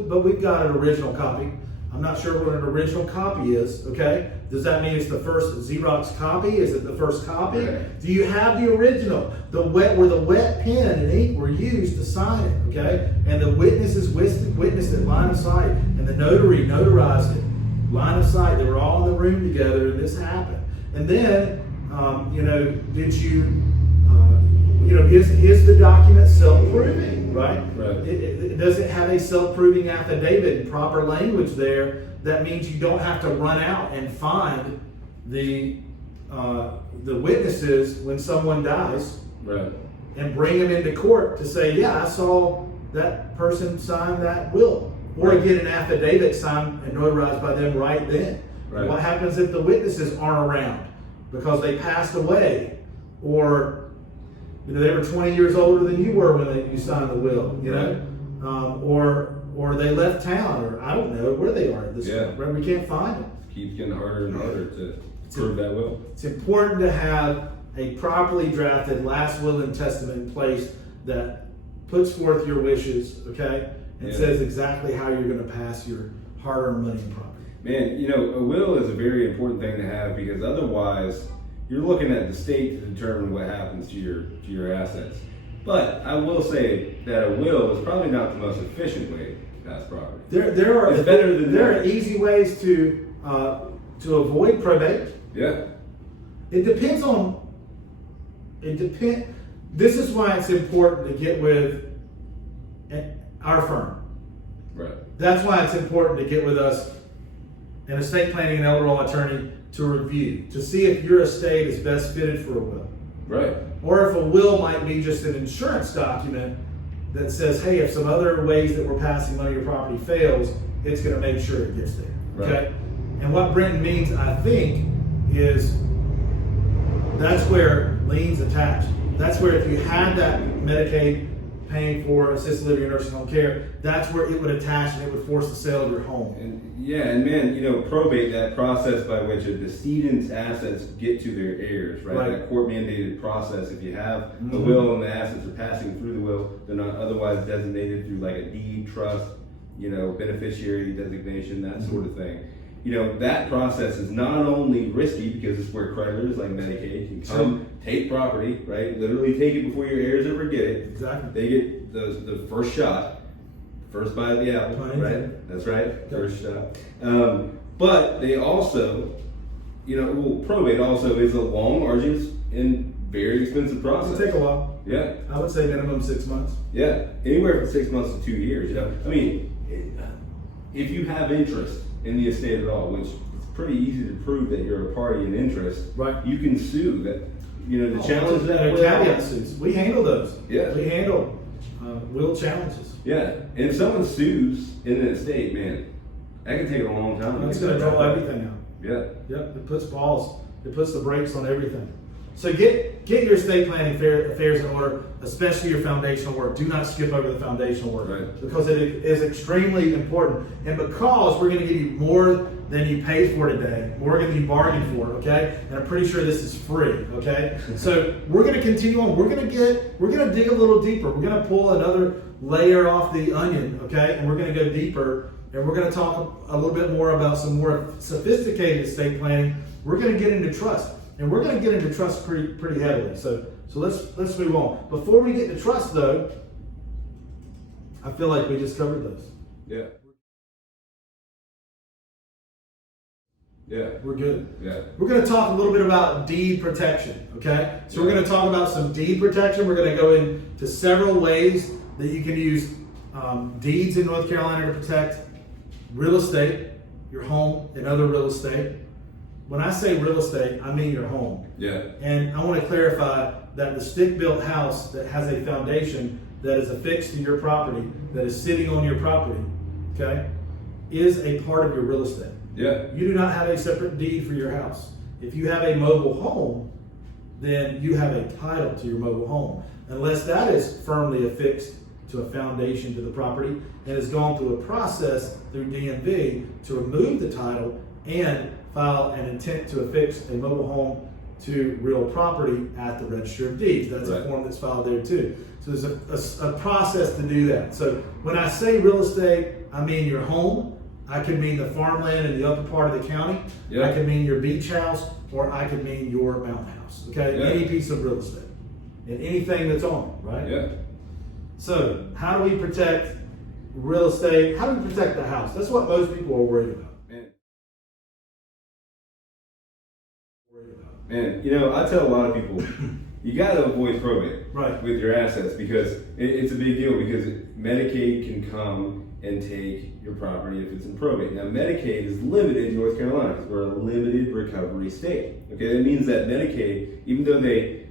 but we've got an original copy. I'm not sure what an original copy is, okay? Does that mean it's the first Xerox copy? Is it the first copy? Right. Do you have the original? Where the wet pen and ink were used to sign it, okay? And the witnesses witnessed it line of sight, and the notary notarized it line of sight. They were all in the room together, and this happened. And then, did you, is the document self-proving, right? Right. Does it have a self-proving affidavit in proper language there? That means you don't have to run out and find the witnesses when someone dies Right. and bring them into court to say, yeah, I saw that person sign that will. Or Right. get an affidavit signed and notarized by them right then. Right. What happens if the witnesses aren't around because they passed away, or they were 20 years older than you were when you signed the will, or they left town, or I don't know where they are at this Yeah. point. We can't find them. Keeps getting harder and harder to prove that will. It's important to have a properly drafted last will and testament in place that puts forth your wishes, okay, and Yeah. says exactly how you're going to pass your hard-earned money and property. Man, a will is a very important thing to have because otherwise you're looking at the state to determine what happens to your assets. But I will say that a will is probably not the most efficient way to pass property. There are easy ways to avoid probate. Yeah. It depends. This is why it's important to get with our firm. Right. That's why it's important to get with us, an estate planning and elder law attorney, to review, to see if your estate is best fitted for a will. Right. Or if a will might be just an insurance document that says, hey, if some other ways that we're passing money to your property fails, it's going to make sure it gets there. Right. Okay? And what Brenton means, I think, is that's where liens attach. That's where if you had that Medicaid paying for assisted living or nursing home care, that's where it would attach and it would force the sale of your home. And man, probate, that process by which a decedent's assets get to their heirs, right? That court mandated process. If you have a will and the assets are passing through the will, they're not otherwise designated through like a deed, trust, beneficiary designation, that sort of thing. That process is not only risky because it's where creditors like Medicaid can come, take property, right? Literally take it before your heirs ever get it. Exactly. They get the first shot, first bite of the apple, right? That's right, first shot. But they also, probate also is a long, arduous, and very expensive process. It'll take a while. Yeah. I would say minimum 6 months. Yeah, anywhere from 6 months to 2 years. If you have interest in the estate at all, which it's pretty easy to prove that you're a party in interest, right? You can sue that. The challenge that caveat suits. We handle those. Yeah, we handle will challenges. Yeah, and if someone sues in an estate, man, that can take a long time. It's going to draw everything out. Yeah. Yep. It puts the brakes on everything. So get your estate planning affairs in order, especially your foundational work. Do not skip over the foundational work, right? Because it is extremely important, and because we're going to give you more than you paid for today, more than you bargained for, okay? And I'm pretty sure this is free, okay? So we're going to continue on. We're going to dig a little deeper. We're going to pull another layer off the onion, okay? And we're going to go deeper, and we're going to talk a little bit more about some more sophisticated estate planning. We're going to get into trust. And we're going to get into trust pretty heavily. So let's move on. Before we get to trust, though, I feel like we just covered those. Yeah. Yeah. We're good. Yeah. We're going to talk a little bit about deed protection, okay? So we're going to talk about some deed protection. We're going to go into several ways that you can use deeds in North Carolina to protect real estate, your home, and other real estate. When I say real estate, I mean your home. Yeah. And I want to clarify that the stick-built house that has a foundation that is affixed to your property, that is sitting on your property, okay, is a part of your real estate. Yeah. You do not have a separate deed for your house. If you have a mobile home, then you have a title to your mobile home, unless that is firmly affixed to a foundation to the property and has gone through a process through DMV to remove the title and file an intent to affix a mobile home to real property at the Register of Deeds. That's a form that's filed there too. So there's a process to do that. So when I say real estate, I mean your home. I could mean the farmland in the upper part of the county. Yeah. I could mean your beach house, or I could mean your mountain house. Okay, any piece of real estate and anything that's on, right? Yeah. So how do we protect real estate? How do we protect the house? That's what most people are worried about. Man, I tell a lot of people, you got to avoid probate with your assets because it's a big deal because Medicaid can come and take your property if it's in probate. Now, Medicaid is limited in North Carolina because we're a limited recovery state. Okay, that means that Medicaid, even though they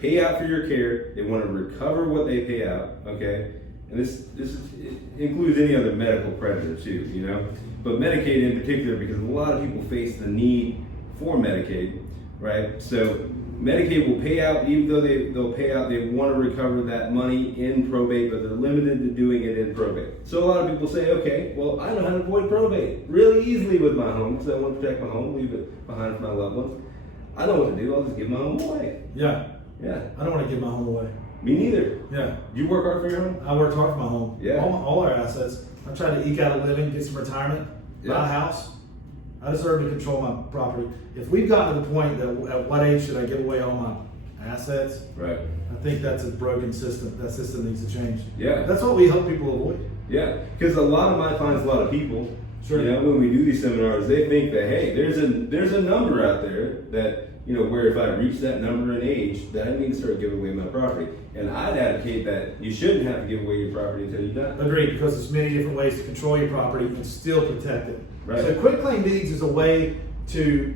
pay out for your care, they want to recover what they pay out. Okay, and this includes any other medical creditor too, But Medicaid in particular, because a lot of people face the need for Medicaid. Right, so Medicaid will pay out, even though they'll pay out, they want to recover that money in probate, but they're limited to doing it in probate. So a lot of people say, okay, well, I know how to avoid probate really easily with my home because I want to protect my home, leave it behind for my loved ones. I know what to do. I'll just give my home away. Yeah. Yeah. I don't want to give my home away. Me neither. Yeah. You work hard for your home? I worked hard for my home. Yeah. All our assets. I'm trying to eke out a living, get some retirement, buy a house. I deserve to control my property. If we've gotten to the point that at what age should I give away all my assets, Right. I think that's a broken system. That system needs to change. Yeah. That's what we help people avoid. Yeah, because a lot of my clients, a lot of people, Sure. you know, when we do these seminars, they think that, hey, there's a number out there that, you know, where if I reach that number in age, that I need to start giving away my property. And I'd advocate that you shouldn't have to give away your property until you're done. Agreed, because there's many different ways to control your property and still protect it. Right. So quitclaim deeds is a way to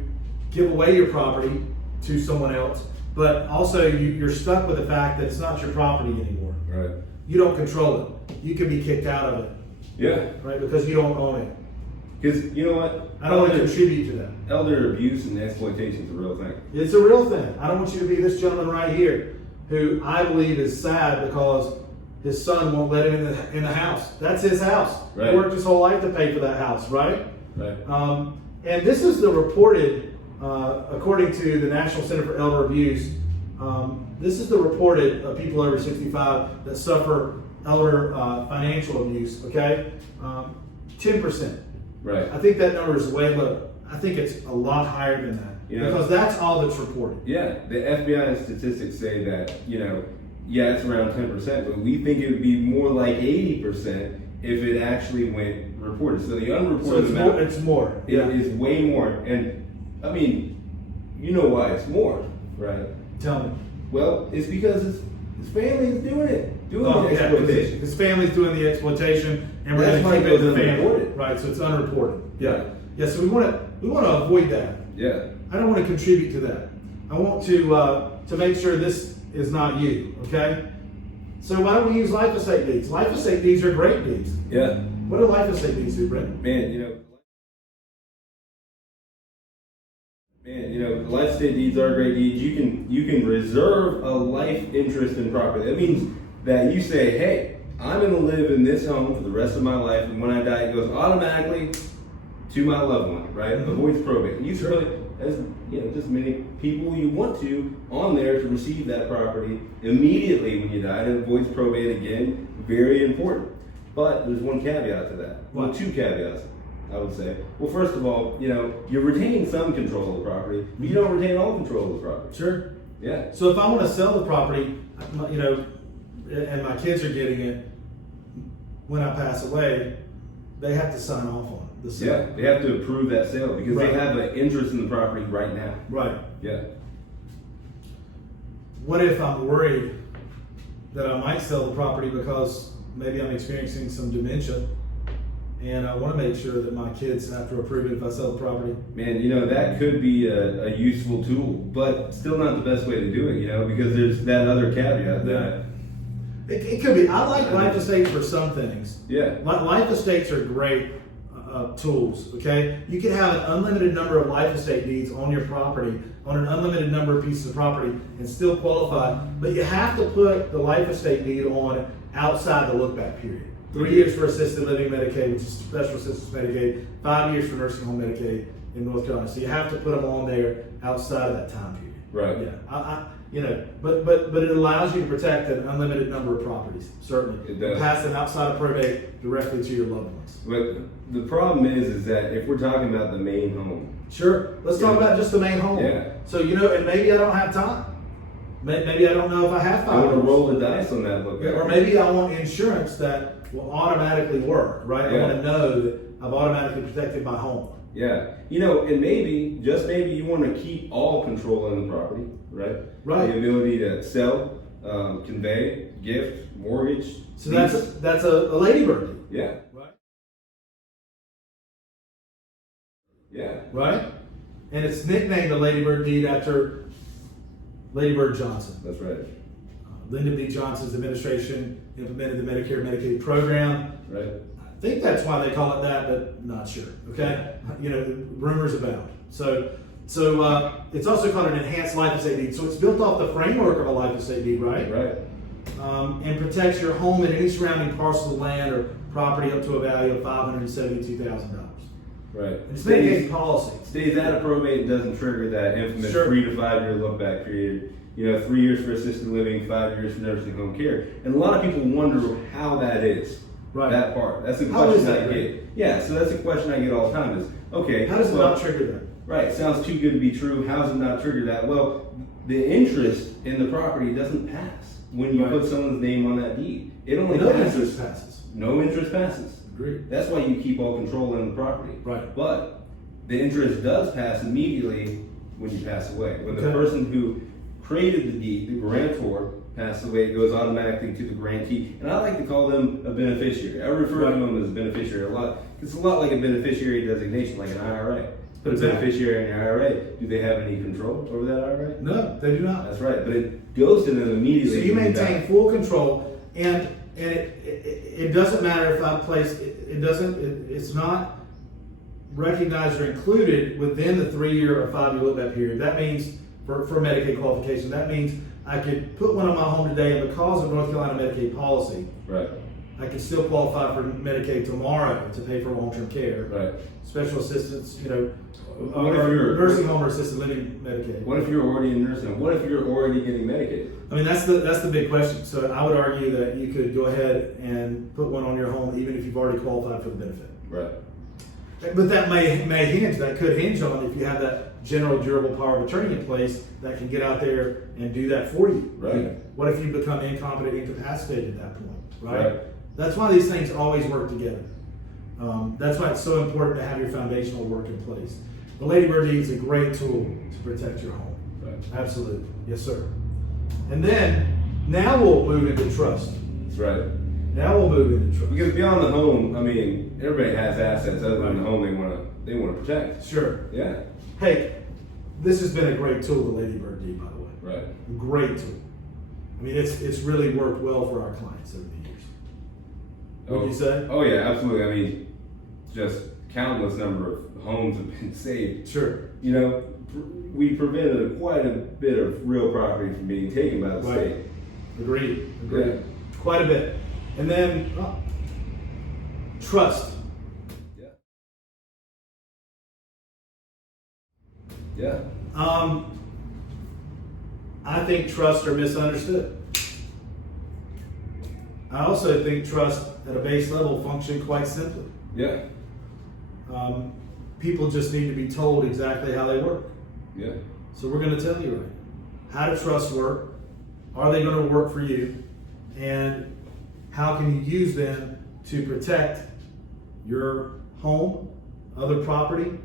give away your property to someone else, but also you're stuck with the fact that it's not your property anymore. Right. You don't control it. You can be kicked out of it, Yeah. right? Because you don't own it. Because you know what? I don't want to contribute to that. Elder abuse and exploitation is a real thing. It's a real thing. I don't want you to be this gentleman right here, who I believe is sad because his son won't let him in the house. That's his house. Right. He worked his whole life to pay for that house, right? Right. And this is the reported, according to the National Center for Elder Abuse, this is the reported people over 65 that suffer elder financial abuse, okay? 10%. Right. I think that number is way low. I think it's a lot higher than that. You know, because that's all that's reported. Yeah, the FBI statistics say that, you know, yeah, it's around 10%, but we think it would be more like 80% if it actually went reported. So the unreported amount it's more. Yeah. is way more. And I mean, you know why it's more, right? Tell me. Well, it's because his family is doing it, doing the Yeah, exploitation. his family's doing the exploitation, and we're That's going to why keep it it in goes the family. unreported. Right, so it's unreported. Yeah. Right. Yeah, so we want to avoid that. Yeah. I don't want to contribute to that. I want to make sure this is not you, okay? So why don't we use life estate deeds? Life estate deeds are great deeds. Yeah. What do life estate deeds do, Brent? Man, life estate deeds are great deeds. You can reserve a life interest in property. That means that you say, hey, I'm going to live in this home for the rest of my life, and when I die, it goes automatically to my loved one, right? Mm-hmm. Avoids probate. You can put as just many people you want to on there to receive that property immediately when you die. It avoids probate again. Very important. But there's one caveat to that. Well, two caveats, I would say. Well, first of all, you retain some control of the property, but you don't retain all control of the property. Sure. Yeah. So if I want to sell the property, and my kids are getting it when I pass away, they have to sign off on it. The sale. Yeah, they have to approve that sale because Right. they have an interest in the property right now. Right. Yeah. What if I'm worried that I might sell the property because maybe I'm experiencing some dementia, and I want to make sure that my kids have to approve it if I sell the property? Man, that could be a useful tool, but still not the best way to do it, because there's that other caveat that. It could be. I like life estates for some things. Yeah. Life estates are great tools, okay? You can have an unlimited number of life estate deeds on your property, on an unlimited number of pieces of property, and still qualify, but you have to put the life estate deed on outside the look-back period. 3 years for assisted living Medicaid, which is special assistance Medicaid, 5 years for nursing home Medicaid in North Carolina. So you have to put them on there outside of that time period. Right. Yeah. But it allows you to protect an unlimited number of properties, certainly. It does. Pass them outside of probate directly to your loved ones. But the problem is that if we're talking about the main home. Sure. Let's talk about just the main home. Yeah. So, and maybe I don't have time. Maybe I don't know if I have I want to 5 roll the dice on that look. Or maybe I want insurance that will automatically work, right? Yeah. I want to know that I've automatically protected my home. Yeah. And maybe, just maybe, you want to keep all control in the property, right? Right. The ability to sell, convey, gift, mortgage. So lease. that's a ladybird. Yeah. Right. Yeah. Right? And it's nicknamed the ladybird deed after Lady Bird Johnson. That's right. Lyndon B. Johnson's administration implemented the Medicare and Medicaid program. Right. I think that's why they call it that, but not sure. Okay, rumors abound. So it's also called an enhanced life estate deed. So it's built off the framework of a life estate deed, right? Right. And protects your home and any surrounding parcel of land or property up to a value of $572,000. Right. It's Medicaid policy. Stays out of probate and doesn't trigger that infamous Sure. 3 to 5 year look back period. 3 years for assisted living, 5 years for nursing home care. And a lot of people wonder how that is. Right. That part. That's a How question is that, I get. Yeah, so that's a question I get all the time is, okay. How does it well, not trigger that? Right, sounds too good to be true. How does it not trigger that? Well, the interest in the property doesn't pass when you put someone's name on that deed. It only No passes. interest passes. No interest passes. Agreed. That's why you keep all control in the property. Right. But the interest does pass immediately when you pass away. When the Okay. person who created the deed, the grantor, passed away, it goes automatically to the grantee. And I like to call them a beneficiary. I refer to them as a beneficiary a lot. It's a lot like a beneficiary designation, like an IRA. Put a beneficiary in your IRA. Do they have any control over that IRA? No, they do not. That's right. But it goes to them immediately. So you when maintain die. full control, and it doesn't matter if I place it's not recognized or included within the 3-year or 5-year look-back period. That means for Medicaid qualification, that means I could put one on my home today, and because of North Carolina Medicaid policy, Right. I can still qualify for Medicaid tomorrow to pay for long-term care, Right. special assistance, What if or you're- nursing home or assisted living Medicaid. What if you're already in nursing home? What if you're already getting Medicaid? I mean, that's the big question. So I would argue that you could go ahead and put one on your home even if you've already qualified for the benefit. Right. But that could hinge on if you have that general durable power of attorney in place that can get out there and do that for you. Right. What if you become incompetent, incapacitated at that point, right? Right. That's why these things always work together. That's why it's so important to have your foundational work in place. The Lady Bird deed is a great tool to protect your home. Right. Absolutely. Yes, sir. And then, now we'll move into trust. That's right. Now we'll move into trust. Because beyond the home, I mean, everybody has assets other than Right. the home they want to protect. Sure. Yeah. Hey, this has been a great tool, the Lady Bird deed, by the way. Right. A great tool. I mean, it's really worked well for our clients over the years. Would you say? Oh yeah, absolutely. I mean, just countless number of homes have been saved. Sure. You know, we prevented quite a bit of real property from being taken by the Right. state. Agreed. Yeah. Quite a bit. And then, trust. Yeah. Yeah. I think trusts are misunderstood. I also think trust at a base level function quite simply. Yeah. People just need to be told exactly how they work. Yeah. So we're going to tell you right now. How do trusts work? Are they going to work for you? And how can you use them to protect your home, other property,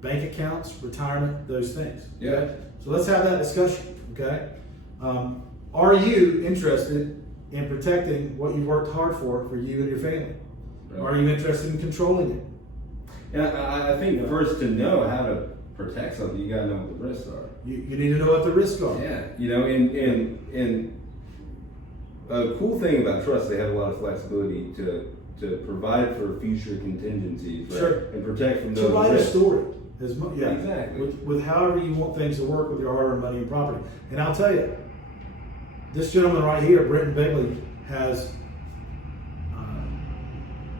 bank accounts, retirement, those things? Yeah. Okay? So let's have that discussion. Okay. Are you interested in protecting what you worked hard for you and your family? Right. Are you interested in controlling it? And I think first to know how to protect something, you gotta know what the risks are. You need to know what the risks are. Yeah, you know, and a cool thing about trust, they have a lot of flexibility to provide for future contingencies, right? Sure. And protect from To those write risks. a story. Yeah, Exactly. with however you want things to work with your hard-earned money and property. And I'll tell you, this gentleman right here, Brenton Bigley, has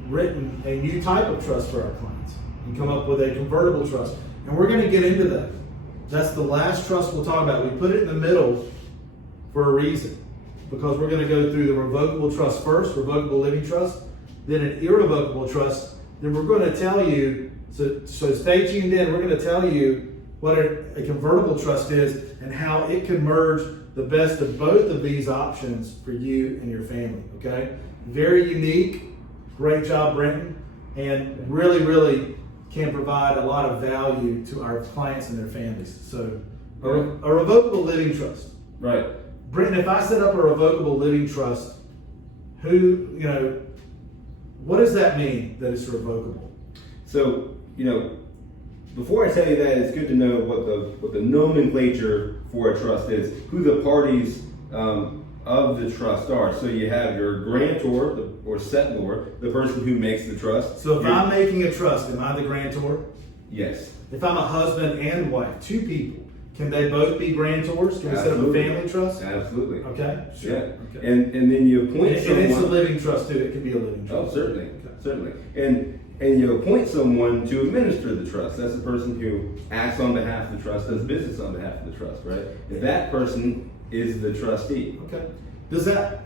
written a new type of trust for our clients and come up with a convertible trust. And we're going to get into that. That's the last trust we'll talk about. We put it in the middle for a reason, because we're going to go through the revocable trust first, revocable living trust, then an irrevocable trust. Then we're going to tell you, so stay tuned in, we're going to tell you what a convertible trust is and how it can merge the best of both of these options for you and your family, okay? Very unique. Great job, Brenton, and really, really can provide a lot of value to our clients and their families. So, a revocable living trust. Right. Brenton, if I set up a revocable living trust, what does that mean that it's revocable? So, you know, before I tell you that, it's good to know what the nomenclature for a trust is, who the parties of the trust are. So you have your grantor or settlor, the person who makes the trust. So if I'm making a trust, am I the grantor? Yes. If I'm a husband and wife, two people, can they both be grantors? Can we set up a Absolutely. family trust? Absolutely. Okay, sure. Yeah. Okay. And then you appoint And someone. it's a living trust too. It can be a living Oh, trust. certainly, Okay. certainly. And you appoint someone to administer the trust. That's the person who acts on behalf of the trust, does business on behalf of the trust, right? And that person is the trustee. Okay. Does that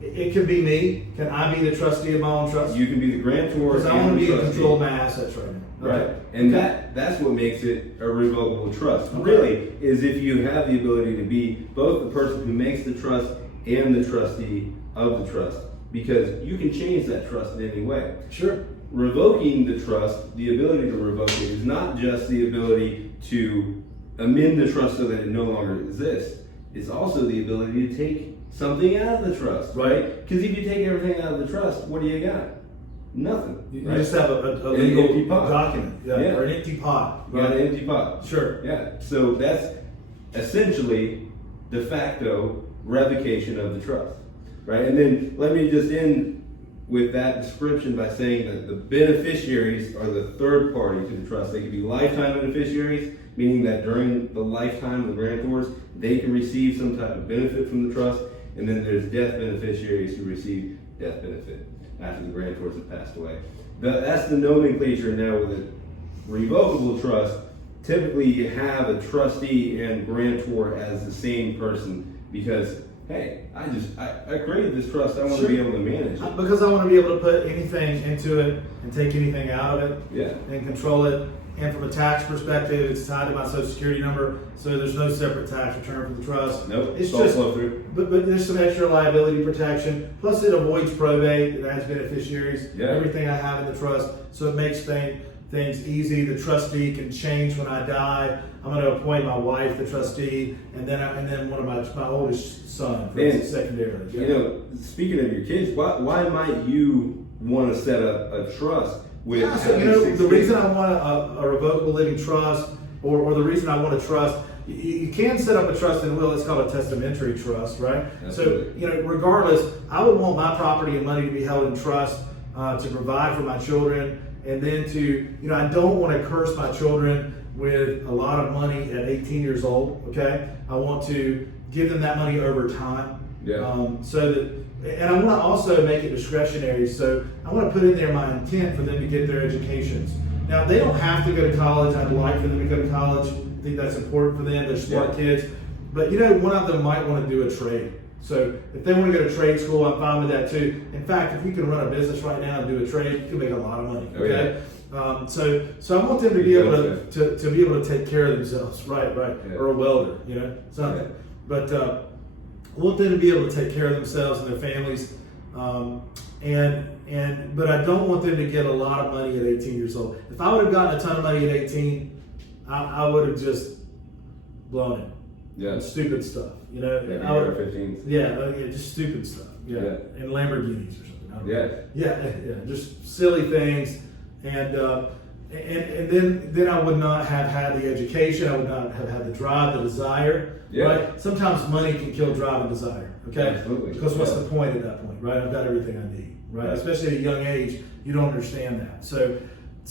it can be me. Can I be the trustee of my own trust? You can be the grantor. Because I want to be in control of my assets right now. Right. And that's what makes it a revocable trust. Really, is if you have the ability to be both the person who makes the trust and the trustee of the trust. Because you can change that trust in any way. Sure. Revoking the trust, the ability to revoke it, is not just the ability to amend the trust so that it no longer exists. It's also the ability to take something out of the trust, right? Because if you take everything out of the trust, what do you got? Nothing. You right? just have a An legal empty pot. document, or an empty pot. You got an empty pot. Sure. Yeah. So that's essentially de facto revocation of the trust, right? And then let me just end with that description by saying that the beneficiaries are the third party to the trust. They can be lifetime beneficiaries, meaning that during the lifetime of the grantors, they can receive some type of benefit from the trust. And then there's death beneficiaries who receive death benefit after the grantors have passed away. That's the nomenclature now with a revocable trust. Typically, you have a trustee and grantor as the same person because, hey, I created this trust. I want to be able to manage it. Because I want to be able to put anything into it and take anything out of it and control it. And from a tax perspective, it's tied to my Social Security number, so there's no separate tax return for the trust. Nope, it's all just flow through. But there's some extra liability protection. Plus, it avoids probate. It adds beneficiaries. Yeah. Everything I have in the trust, so it makes things easy. The trustee can change when I die. I'm going to appoint my wife the trustee, and then one of my oldest son, for instance, secondarily. You know, speaking of your kids, why might you want to set up a trust? The reason I want a revocable living trust, or the reason I want a trust, you can set up a trust and will. It's called a testamentary trust, right? Absolutely. So, regardless, I would want my property and money to be held in trust to provide for my children, and then I don't want to curse my children with a lot of money at 18 years old. Okay, I want to give them that money over time. And I want to also make it discretionary. So I want to put in there my intent for them to get their educations. Now, they don't have to go to college. I'd like for them to go to college. I think that's important for them. They're smart kids. But, one of them might want to do a trade. So if they want to go to trade school, I'm fine with that too. In fact, if you can run a business right now and do a trade, you can make a lot of money. Okay. So I want them to be able to be able to take care of themselves. Right. Yeah. Or a welder, something. Yeah. But I want them to be able to take care of themselves and their families, but I don't want them to get a lot of money at 18 years old. If I would have gotten a ton of money at 18, I would have just blown it. Yeah. Stupid stuff, just stupid stuff. Yeah. And Lamborghinis or something. Just silly things, and then I would not have had the education. I would not have had the drive, the desire. Yeah. Right? Sometimes money can kill drive and desire. Okay. Absolutely. Because what's the point at that point, right? I've got everything I need, right? Yeah. Especially at a young age, you don't understand that. So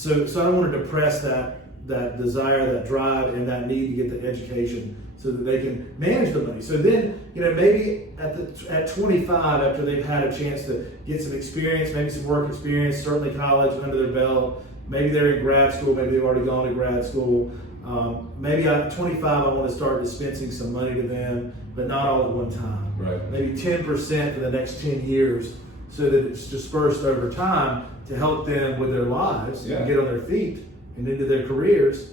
I don't want to depress that desire, that drive, and that need to get the education so that they can manage the money. So then, maybe at 25, after they've had a chance to get some experience, maybe some work experience, certainly college under their belt, maybe they're in grad school, maybe they've already gone to grad school. Maybe at 25, I want to start dispensing some money to them, but not all at one time. Right. Maybe 10% for the next 10 years so that it's dispersed over time to help them with their lives and get on their feet and into their careers.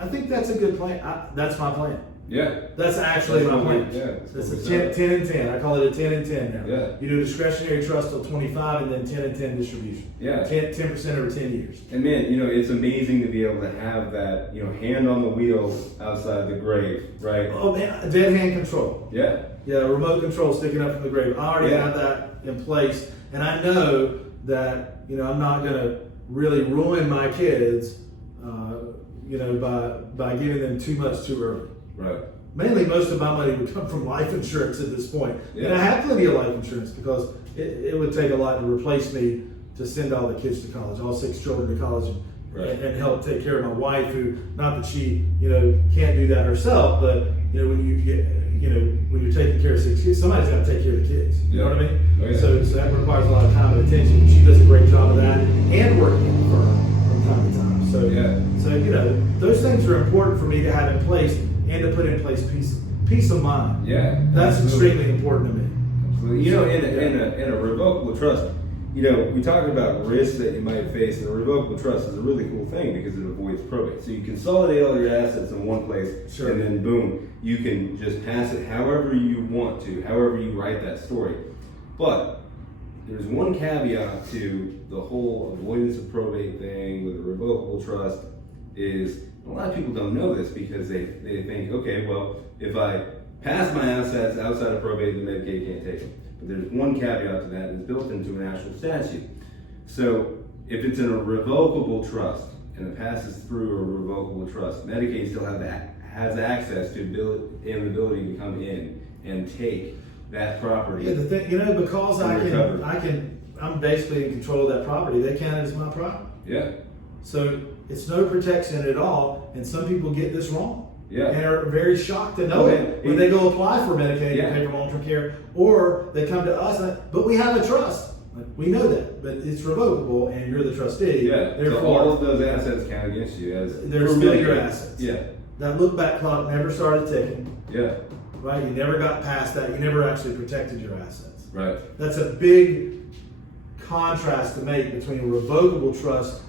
I think that's a good plan. That's my plan. Yeah. That's actually my plan. Yeah. It's a 10 and 10. I call it a 10 and 10 now. Yeah. You do a discretionary trust till 25 and then 10 and 10 distribution. Yeah. 10% over 10 years. And man, it's amazing to be able to have that, hand on the wheel outside the grave, right? Oh man, dead hand control. Yeah. Yeah, remote control sticking up from the grave. I already have that in place. And I know that, I'm not going to really ruin my kids, by giving them too much too early. Right. Mainly, most of my money would come from life insurance at this point. Yeah. And I have plenty of life insurance because it would take a lot to replace me to send all the kids to college, all 6 children to college, and help take care of my wife, who, not that she, can't do that herself, but, when you get, when you're taking care of 6 kids, somebody's got to take care of the kids. You know what I mean? Oh, yeah. So that requires a lot of time and attention. She does a great job of that and working for her from time to time. So those things are important for me to have in place and to put in place peace of mind. Yeah. That's absolutely. extremely important to me. So, in a revocable trust, we talked about risks that you might face, and a revocable trust is a really cool thing because it avoids probate. So you consolidate all your assets in one place, Sure. and then boom, you can just pass it however you want to, however you write that story. But there's one caveat to the whole avoidance of probate thing with a revocable trust is a lot of people don't know this because they think, okay, well, if I pass my assets outside of probate, the Medicaid can't take them. But there's one caveat to that, and it's built into an actual statute. So if it's in a revocable trust and it passes through a revocable trust, Medicaid still has access to the ability to come in and take that property. Yeah, the thing, because I'm basically in control of that property. They count it as my property. Yeah. So it's no protection at all, and some people get this wrong. Yeah. And are very shocked to know it when they go apply for Medicaid and pay for long-term care, or they come to us, but we have a trust. We know that, but it's revocable, and you're the trustee. Yeah. So all of those assets count against you as they're still your assets. Yeah. That look-back clock never started ticking. Yeah. Right? You never got past that. You never actually protected your assets. Right. That's a big contrast to make between a revocable trust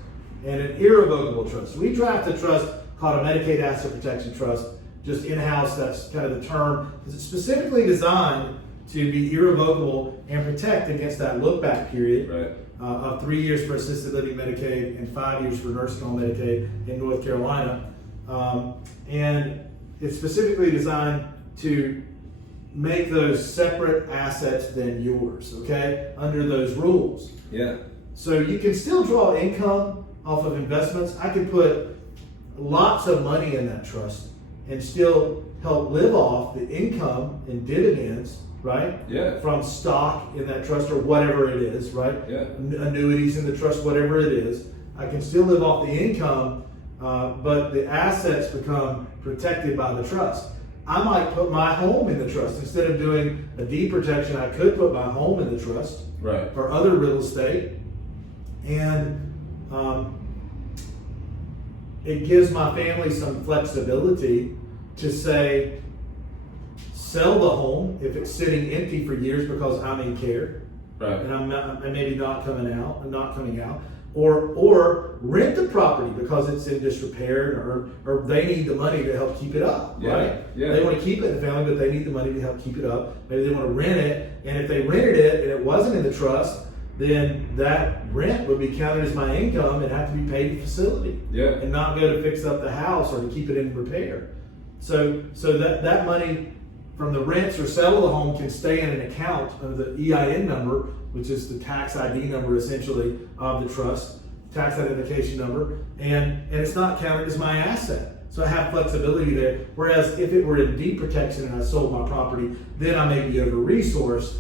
and an irrevocable trust. We draft a trust called a Medicaid Asset Protection Trust, just in-house. That's kind of the term. It's specifically designed to be irrevocable and protect against that look-back period of 3 years for assisted living Medicaid and 5 years for nursing home Medicaid in North Carolina. And it's specifically designed to make those separate assets than yours, okay, under those rules. Yeah. So you can still draw income off of investments. I could put lots of money in that trust and still help live off the income and dividends, right? Yeah. From stock in that trust or whatever it is, right? Yeah. Annuities in the trust, whatever it is. I can still live off the income, but the assets become protected by the trust. I might put my home in the trust. Instead of doing a deed protection, I could put my home in the trust for other real estate. And it gives my family some flexibility to say, sell the home if it's sitting empty for years because I'm in care, and I'm maybe not coming out, or rent the property because it's in disrepair, or they need the money to help keep it up, right? Yeah. They want to keep it in the family, but they need the money to help keep it up. Maybe they want to rent it, and if they rented it and it wasn't in the trust, then that rent would be counted as my income and have to be paid to the facility, and not go to fix up the house or to keep it in repair. So that money from the rents or sale of the home can stay in an account of the EIN number, which is the tax ID number essentially of the trust, tax identification number, and it's not counted as my asset. So I have flexibility there. Whereas if it were in deed protection and I sold my property, then I may be over-resourced.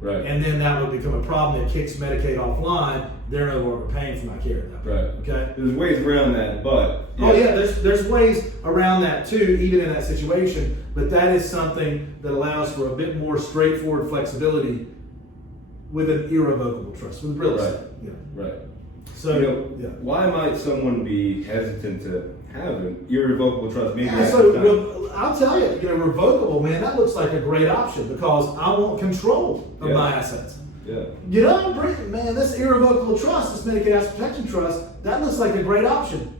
Right. And then that would become a problem that kicks Medicaid offline. They're no longer paying for my care at that point. Right. Okay. There's ways around that, but there's ways around that too, even in that situation. But that is something that allows for a bit more straightforward flexibility with an irrevocable trust, with real estate. Right. So why might someone be hesitant to have an irrevocable trust? Maybe I'll tell you, revocable, man, that looks like a great option because I want control of my assets. Yeah. Man, this irrevocable trust, this Medicaid Asset Protection Trust, that looks like a great option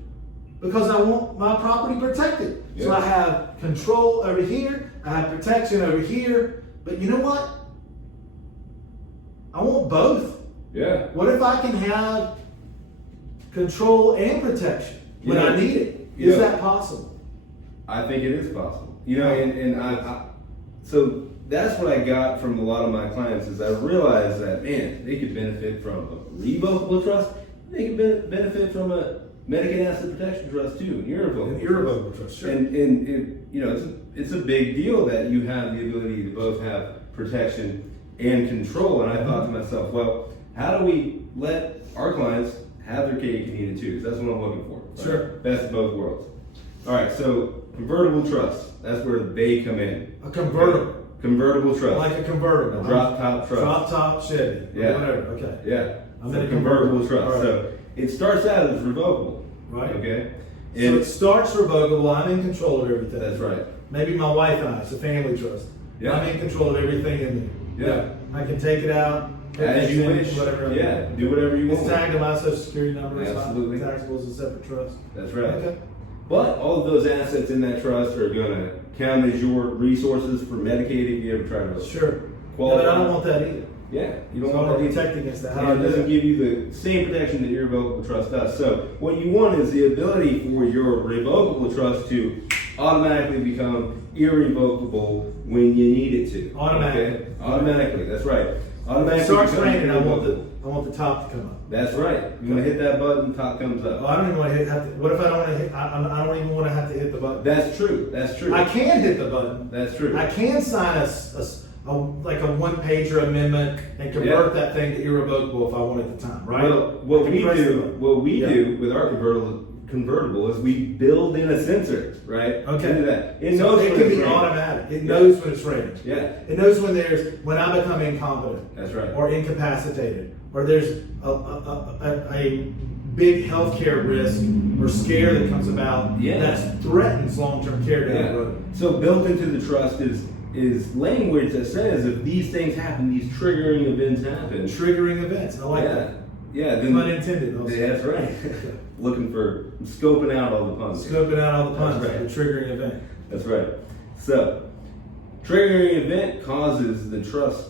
because I want my property protected. So I have control over here, I have protection over here, but you know what? I want both. Yeah. What if I can have control and protection when I need it? Is that possible? I think it is possible. And I so that's what I got from a lot of my clients is I realized that, man, they could benefit from a revocable trust. They could benefit from a Medicaid Asset Protection Trust too, an irrevocable trust. Sure. And it's a big deal that you have the ability to both have protection and control. And I thought to myself, well, how do we let our clients have their cake and eat it too? That's what I'm looking for. Right? Sure. Best of both worlds. All right, so convertible trust. That's where they come in. A convertible. Okay. Convertible trust. Like a convertible. A drop top trust. Drop top Chevy. Yeah. Whatever. Okay. Yeah. I'm in in a convertible trust. Right. So it starts out as revocable. Right. Okay. So it starts revocable. I'm in control of everything. That's right. Maybe my wife and I. It's a family trust. Yeah. I'm in control of everything in there. Yeah. I can take it out. As you fix it, wish. Whatever. Yeah. Do whatever you It's want. tagged to my social security number. Absolutely. It's not taxable as a separate trust. That's right. Okay. But all of those assets in that trust are going to count as your resources for Medicaid if you ever try to Sure. qualify. No, but I don't want that either. Yeah, you don't So I want want to that protect against that. How do I And it do doesn't that? give you the same protection that irrevocable trust does. So what you want is the ability for your revocable trust to automatically become irrevocable when you need it to. Automatically. Okay? Automatically, that's right. If Automatically it starts become raining, I irrevocable. want the top to come up. That's right. You want to hit that button, top comes Well, up. I don't even want to hit. What if I don't want to hit? I don't even want to have to hit the button. That's true. That's true. I can hit the button. That's true. I can sign like a one-pager amendment and convert that thing to irrevocable if I want at the time, right? Well, what I can we press the do, button. what we Yeah. do with our convertible is we build in a sensor, right? Okay. Into that. It So knows it when can it's be raining. automatic. It Yeah. knows when it's raining. Yeah, It knows when I become incompetent. that's right. Or incapacitated, or there's a big healthcare risk or scare that comes about Yeah. that threatens long-term care down the road. So built into the trust is language that says if these things happen, these triggering events happen. Triggering events. I like that. Yeah, Pun intended. Also. Yeah, that's right. Looking for scoping out all the puns. Scoping out all the puns. That's right. The triggering event. That's right. So, triggering event causes the trust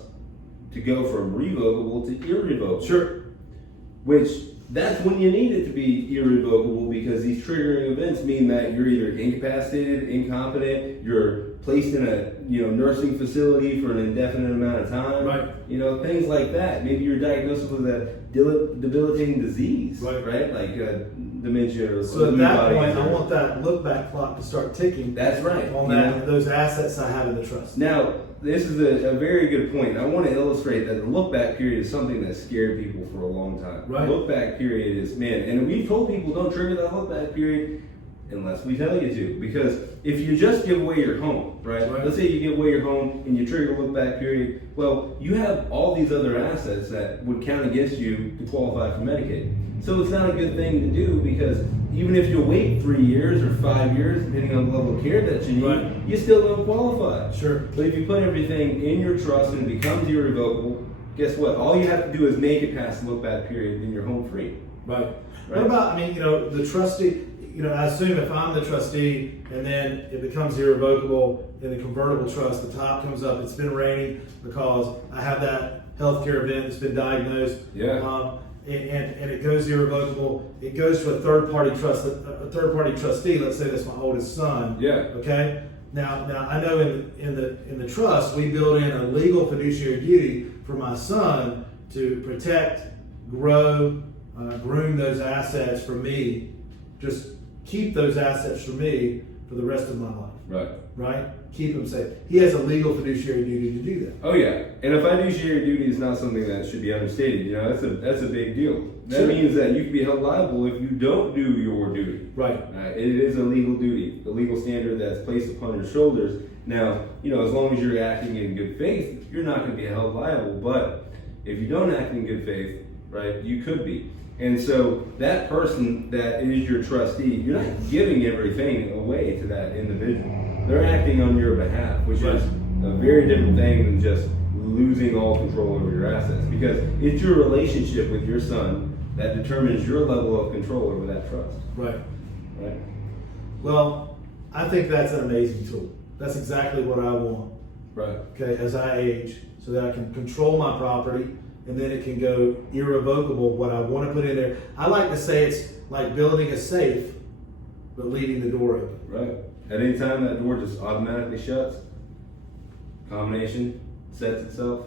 to go from revocable to irrevocable. Sure. Which that's when you need it to be irrevocable because these triggering events mean that you're either incapacitated, incompetent, you're placed in a nursing facility for an indefinite amount of time. Right. Things like that. Maybe you're diagnosed with a debilitating disease, Right. Like dementia or So at Lewy that body point, I or- want that look-back clock to start ticking. That's right. On You that know? those assets I have in the trust. Now, this is a very good point. I want to illustrate that the look back period is something that scared people for a long time. Right. Look back period is, and we've told people don't trigger that look back period unless we tell you to. Because if you just give away your home, right? Right. Let's say you give away your home and you trigger look back period. Well, you have all these other assets that would count against you to qualify for Medicaid. So it's not a good thing to do because even if you wait 3 years or 5 years, depending on the level of care that you need, Right. you still don't qualify. Sure. But if you put everything in your trust and it becomes irrevocable, guess what? All you have to do is make it past the look back period and you're home free. Right. Right. What about, the trustee, I assume if I'm the trustee and then it becomes irrevocable in the convertible trust, the top comes up, it's been raining because I have that healthcare event that's been diagnosed. Yeah. And it goes irrevocable. It goes to a third party trustee. Let's say that's my oldest son. Yeah. Okay. Now I know in the trust we build in a legal fiduciary duty for my son to protect, grow, groom those assets for me. Just keep those assets for me for the rest of my life. Right. Right? Keep them safe. He has a legal fiduciary duty to do that. Oh yeah. And a fiduciary duty is not something that should be understated. That's a big deal. That Sure. means that you can be held liable if you don't do your duty. Right. It is a legal duty, a legal standard that's placed upon your shoulders. Now, as long as you're acting in good faith, you're not going to be held liable. But if you don't act in good faith, right, you could be. And so that person that is your trustee, you're not giving everything away to that individual. They're acting on your behalf, which is a very different thing than just losing all control over your assets. Because it's your relationship with your son that determines your level of control over that trust. Right. Right? Well, I think that's an amazing tool. That's exactly what I want. Right. Okay, as I age, so that I can control my property and then it can go irrevocable what I want to put in there. I like to say it's like building a safe, but leaving the door open. Right. At any time that door just automatically shuts, combination sets itself,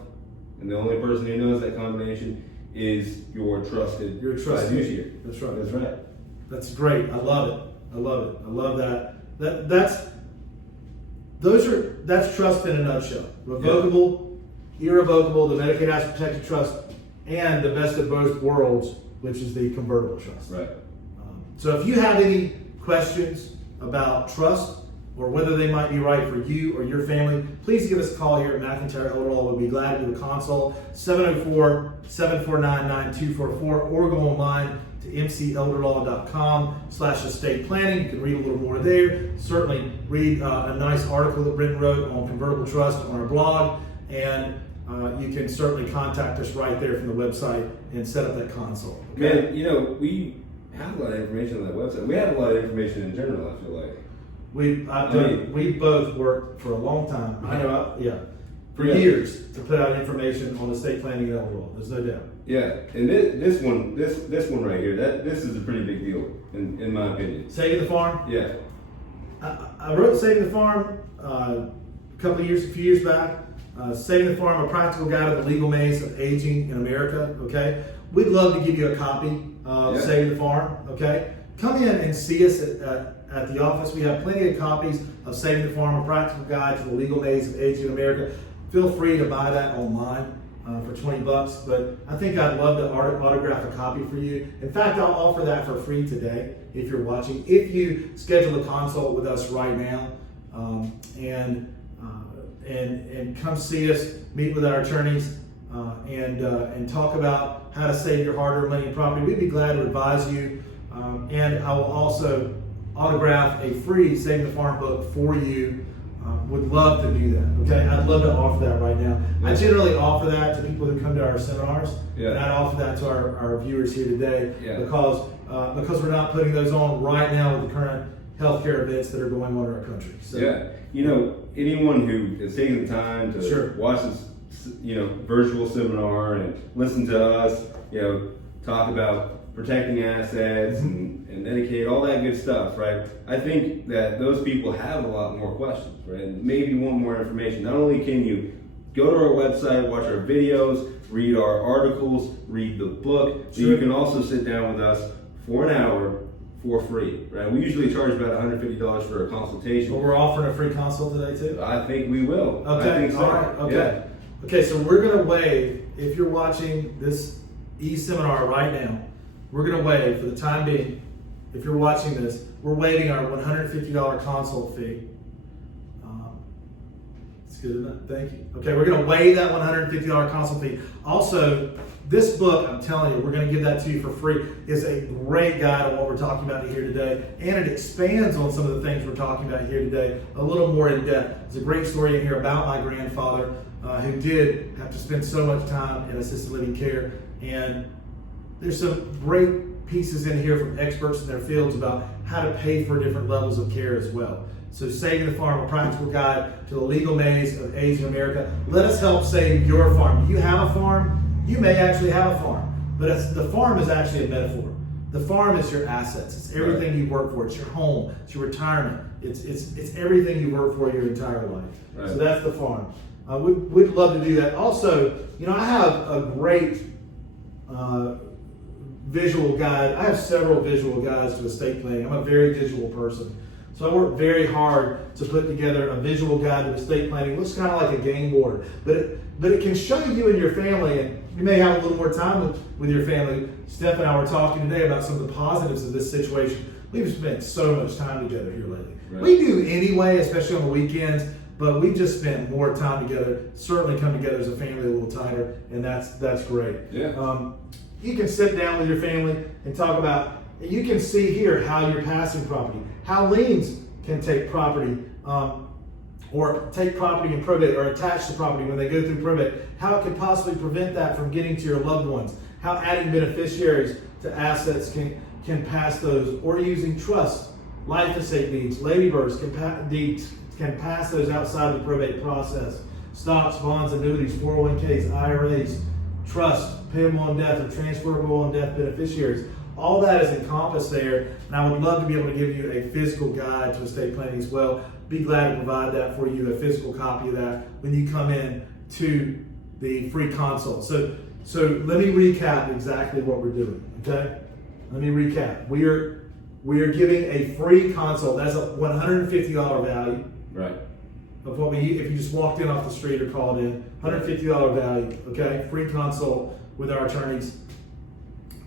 and the only person who knows that combination is your trusted fiduciary. That's right. That's right. That's great. I love it. I love it. I love that. That's trust in a nutshell. Revocable, irrevocable, the Medicaid Asset Protected Trust, and the best of both worlds, which is the convertible trust. Right. So if you have any questions about trust or whether they might be right for you or your family, please give us a call here at McIntyre Elder Law. We'll be glad to do a consult, 704-749-9244, or go online to mcelderlaw.com/estate planning. You can read a little more there. Certainly read a nice article that Brenton wrote on convertible trust on our blog. And you can certainly contact us right there from the website and set up that consult. Man, we have a lot of information on that website. We have a lot of information in general, I feel like. We both worked for a long time. I know, for Yeah. years to put out information on estate planning in Eldorado. There's no doubt. Yeah, and this one right here, this is a pretty big deal in my opinion. Saving the Farm. Yeah. I wrote Saving the Farm a few years back. Saving the Farm, a practical guide to the legal maze of aging in America. Okay, we'd love to give you a copy of Saving the Farm. Okay, come in and see us at the office. We have plenty of copies of Saving the Farm, a practical guide to the legal maze of aging in America. Feel free to buy that online for $20, but I think I'd love to autograph a copy for you. In fact, I'll offer that for free today if you're watching. If you schedule a consult with us right now, and come see us, meet with our attorneys, and talk about how to save your hard-earned money and property, we'd be glad to advise you. And I will also autograph a free Saving the Farm book for you. Would love to do that. Okay, I'd love to offer that right now. I generally offer that to people who come to our seminars, and I'd offer that to our viewers here today because we're not putting those on right now with the current healthcare events that are going on in our country. So, anyone who is taking the time to watch this, virtual seminar and listen to us, talk about protecting assets and Medicaid, all that good stuff, right? I think that those people have a lot more questions, right? And maybe want more information. Not only can you go to our website, watch our videos, read our articles, read the book, but you can also sit down with us for an hour for free, right? We usually charge about $150 for a consultation. But we're offering a free consult today too? I think we will. Okay, I think so. All right, okay. Yeah. Okay, so we're gonna waive, if you're watching this eSeminar right now, we're gonna waive, for the time being, if you're watching this, we're waiving our $150 consult fee. It's good enough, thank you. Okay, we're gonna waive that $150 consult fee. Also, this book, I'm telling you, we're gonna give that to you for free, is a great guide on what we're talking about here today, and it expands on some of the things we're talking about here today a little more in depth. There's a great story in here about my grandfather who did have to spend so much time in assisted living care, and there's some great pieces in here from experts in their fields about how to pay for different levels of care as well. So Saving the Farm, a practical guide to the legal maze of aging America. Let us help save your farm. Do you have a farm? You may actually have a farm, but the farm is actually a metaphor. The farm is your assets. It's everything you work for. It's your home. It's your retirement. It's everything you work for your entire life. Right. So that's the farm. We'd love to do that. Also, I have a great visual guide. I have several visual guides to estate planning. I'm a very visual person. So I work very hard to put together a visual guide to estate planning. It looks kind of like a game board, but it can show you and your family, and you may have a little more time with your family. Steph and I were talking today about some of the positives of this situation. We've spent so much time together here lately. Right. We do anyway, especially on the weekends, but we just spent more time together, certainly come together as a family a little tighter, and that's great. Yeah. You can sit down with your family and talk about, you can see here how you're passing property, how liens can take property, or take property in probate or attach to property when they go through probate, how it could possibly prevent that from getting to your loved ones, how adding beneficiaries to assets can pass those, or using trust, life estate deeds, ladybirds can pass those outside the probate process, stocks, bonds, annuities, 401ks, IRAs, trust, payable on death or transferable on death beneficiaries. All that is encompassed there, and I would love to be able to give you a physical guide to estate planning as well. Be glad to provide that for you, a physical copy of that when you come in to the free consult. So let me recap exactly what we're doing, okay? Let me recap. We are giving a free consult. That's a $150 value. Right. Of what if you just walked in off the street or called in, $150 value, okay? Free consult with our attorneys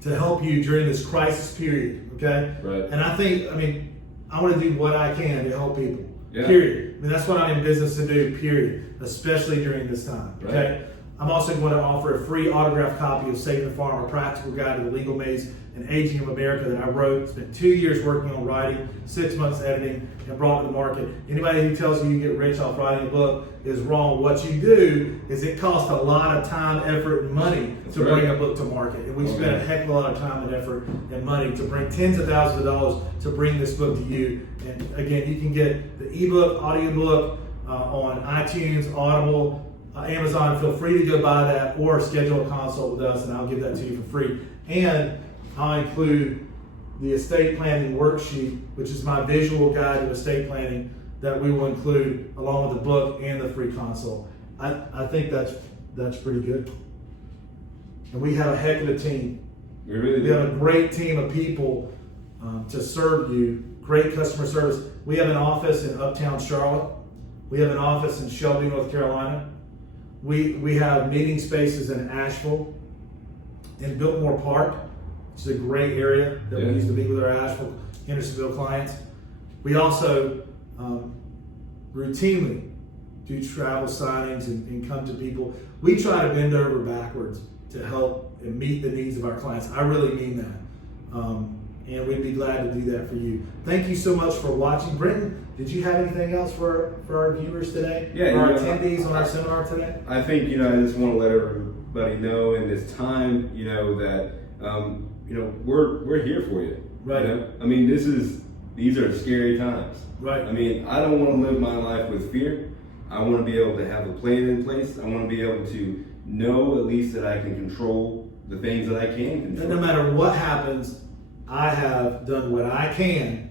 to help you during this crisis period, okay? Right. And I want to do what I can to help people, period. That's what I'm in business to do, period, especially during this time, okay? Right. I'm also going to offer a free autographed copy of Saving the Farm, a practical guide to the legal maze and Aging of America that I wrote. Spent 2 years working on writing, 6 months editing, and brought it to the market. Anybody who tells you you get rich off writing a book is wrong. What you do is it costs a lot of time, effort, and money to bring a book to market. And we spent a heck of a lot of time and effort and money to bring tens of thousands of dollars to bring this book to you. And again, you can get the ebook, audiobook on iTunes, Audible, Amazon. Feel free to go buy that or schedule a consult with us and I'll give that to you for free. And I'll include the estate planning worksheet, which is my visual guide to estate planning that we will include along with the book and the free consult. I think that's pretty good. And we have a heck of a team. We really We do. have a great team of people to serve you, great customer service. We have an office in Uptown Charlotte. We have an office in Shelby, North Carolina. We have meeting spaces in Asheville, in Biltmore Park, which is a great area that we used to meet with our Asheville, Hendersonville clients. We also routinely do travel signings and come to people. We try to bend over backwards to help and meet the needs of our clients. I really mean that. And we'd be glad to do that for you. Thank you so much for watching. Brenton, did you have anything else for our viewers today? Yeah, for our attendees on our seminar today? I think, I just want to let everybody know in this time, that, we're here for you. Right. I mean, these are scary times. Right. I mean, I don't want to live my life with fear. I want to be able to have a plan in place. I want to be able to know at least that I can control the things that I can control. And no matter what happens, I have done what I can.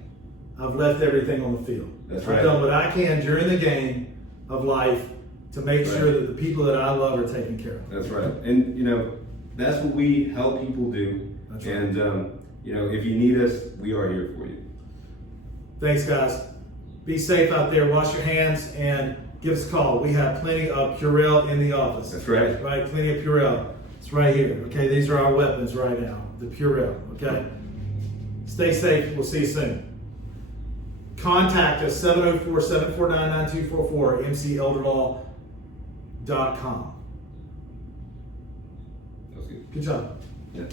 I've left everything on the field. That's right. I've done what I can during the game of life to make sure that the people that I love are taken care of. That's right. And, that's what we help people do. That's right. And, if you need us, we are here for you. Thanks, guys. Be safe out there. Wash your hands and give us a call. We have plenty of Purell in the office. That's right. Right, plenty of Purell. It's right here. Okay, these are our weapons right now. The Purell. Okay. Stay safe. We'll see you soon. Contact us 704-749-9244 mcelderlaw.com. That was good. Good job. Yeah.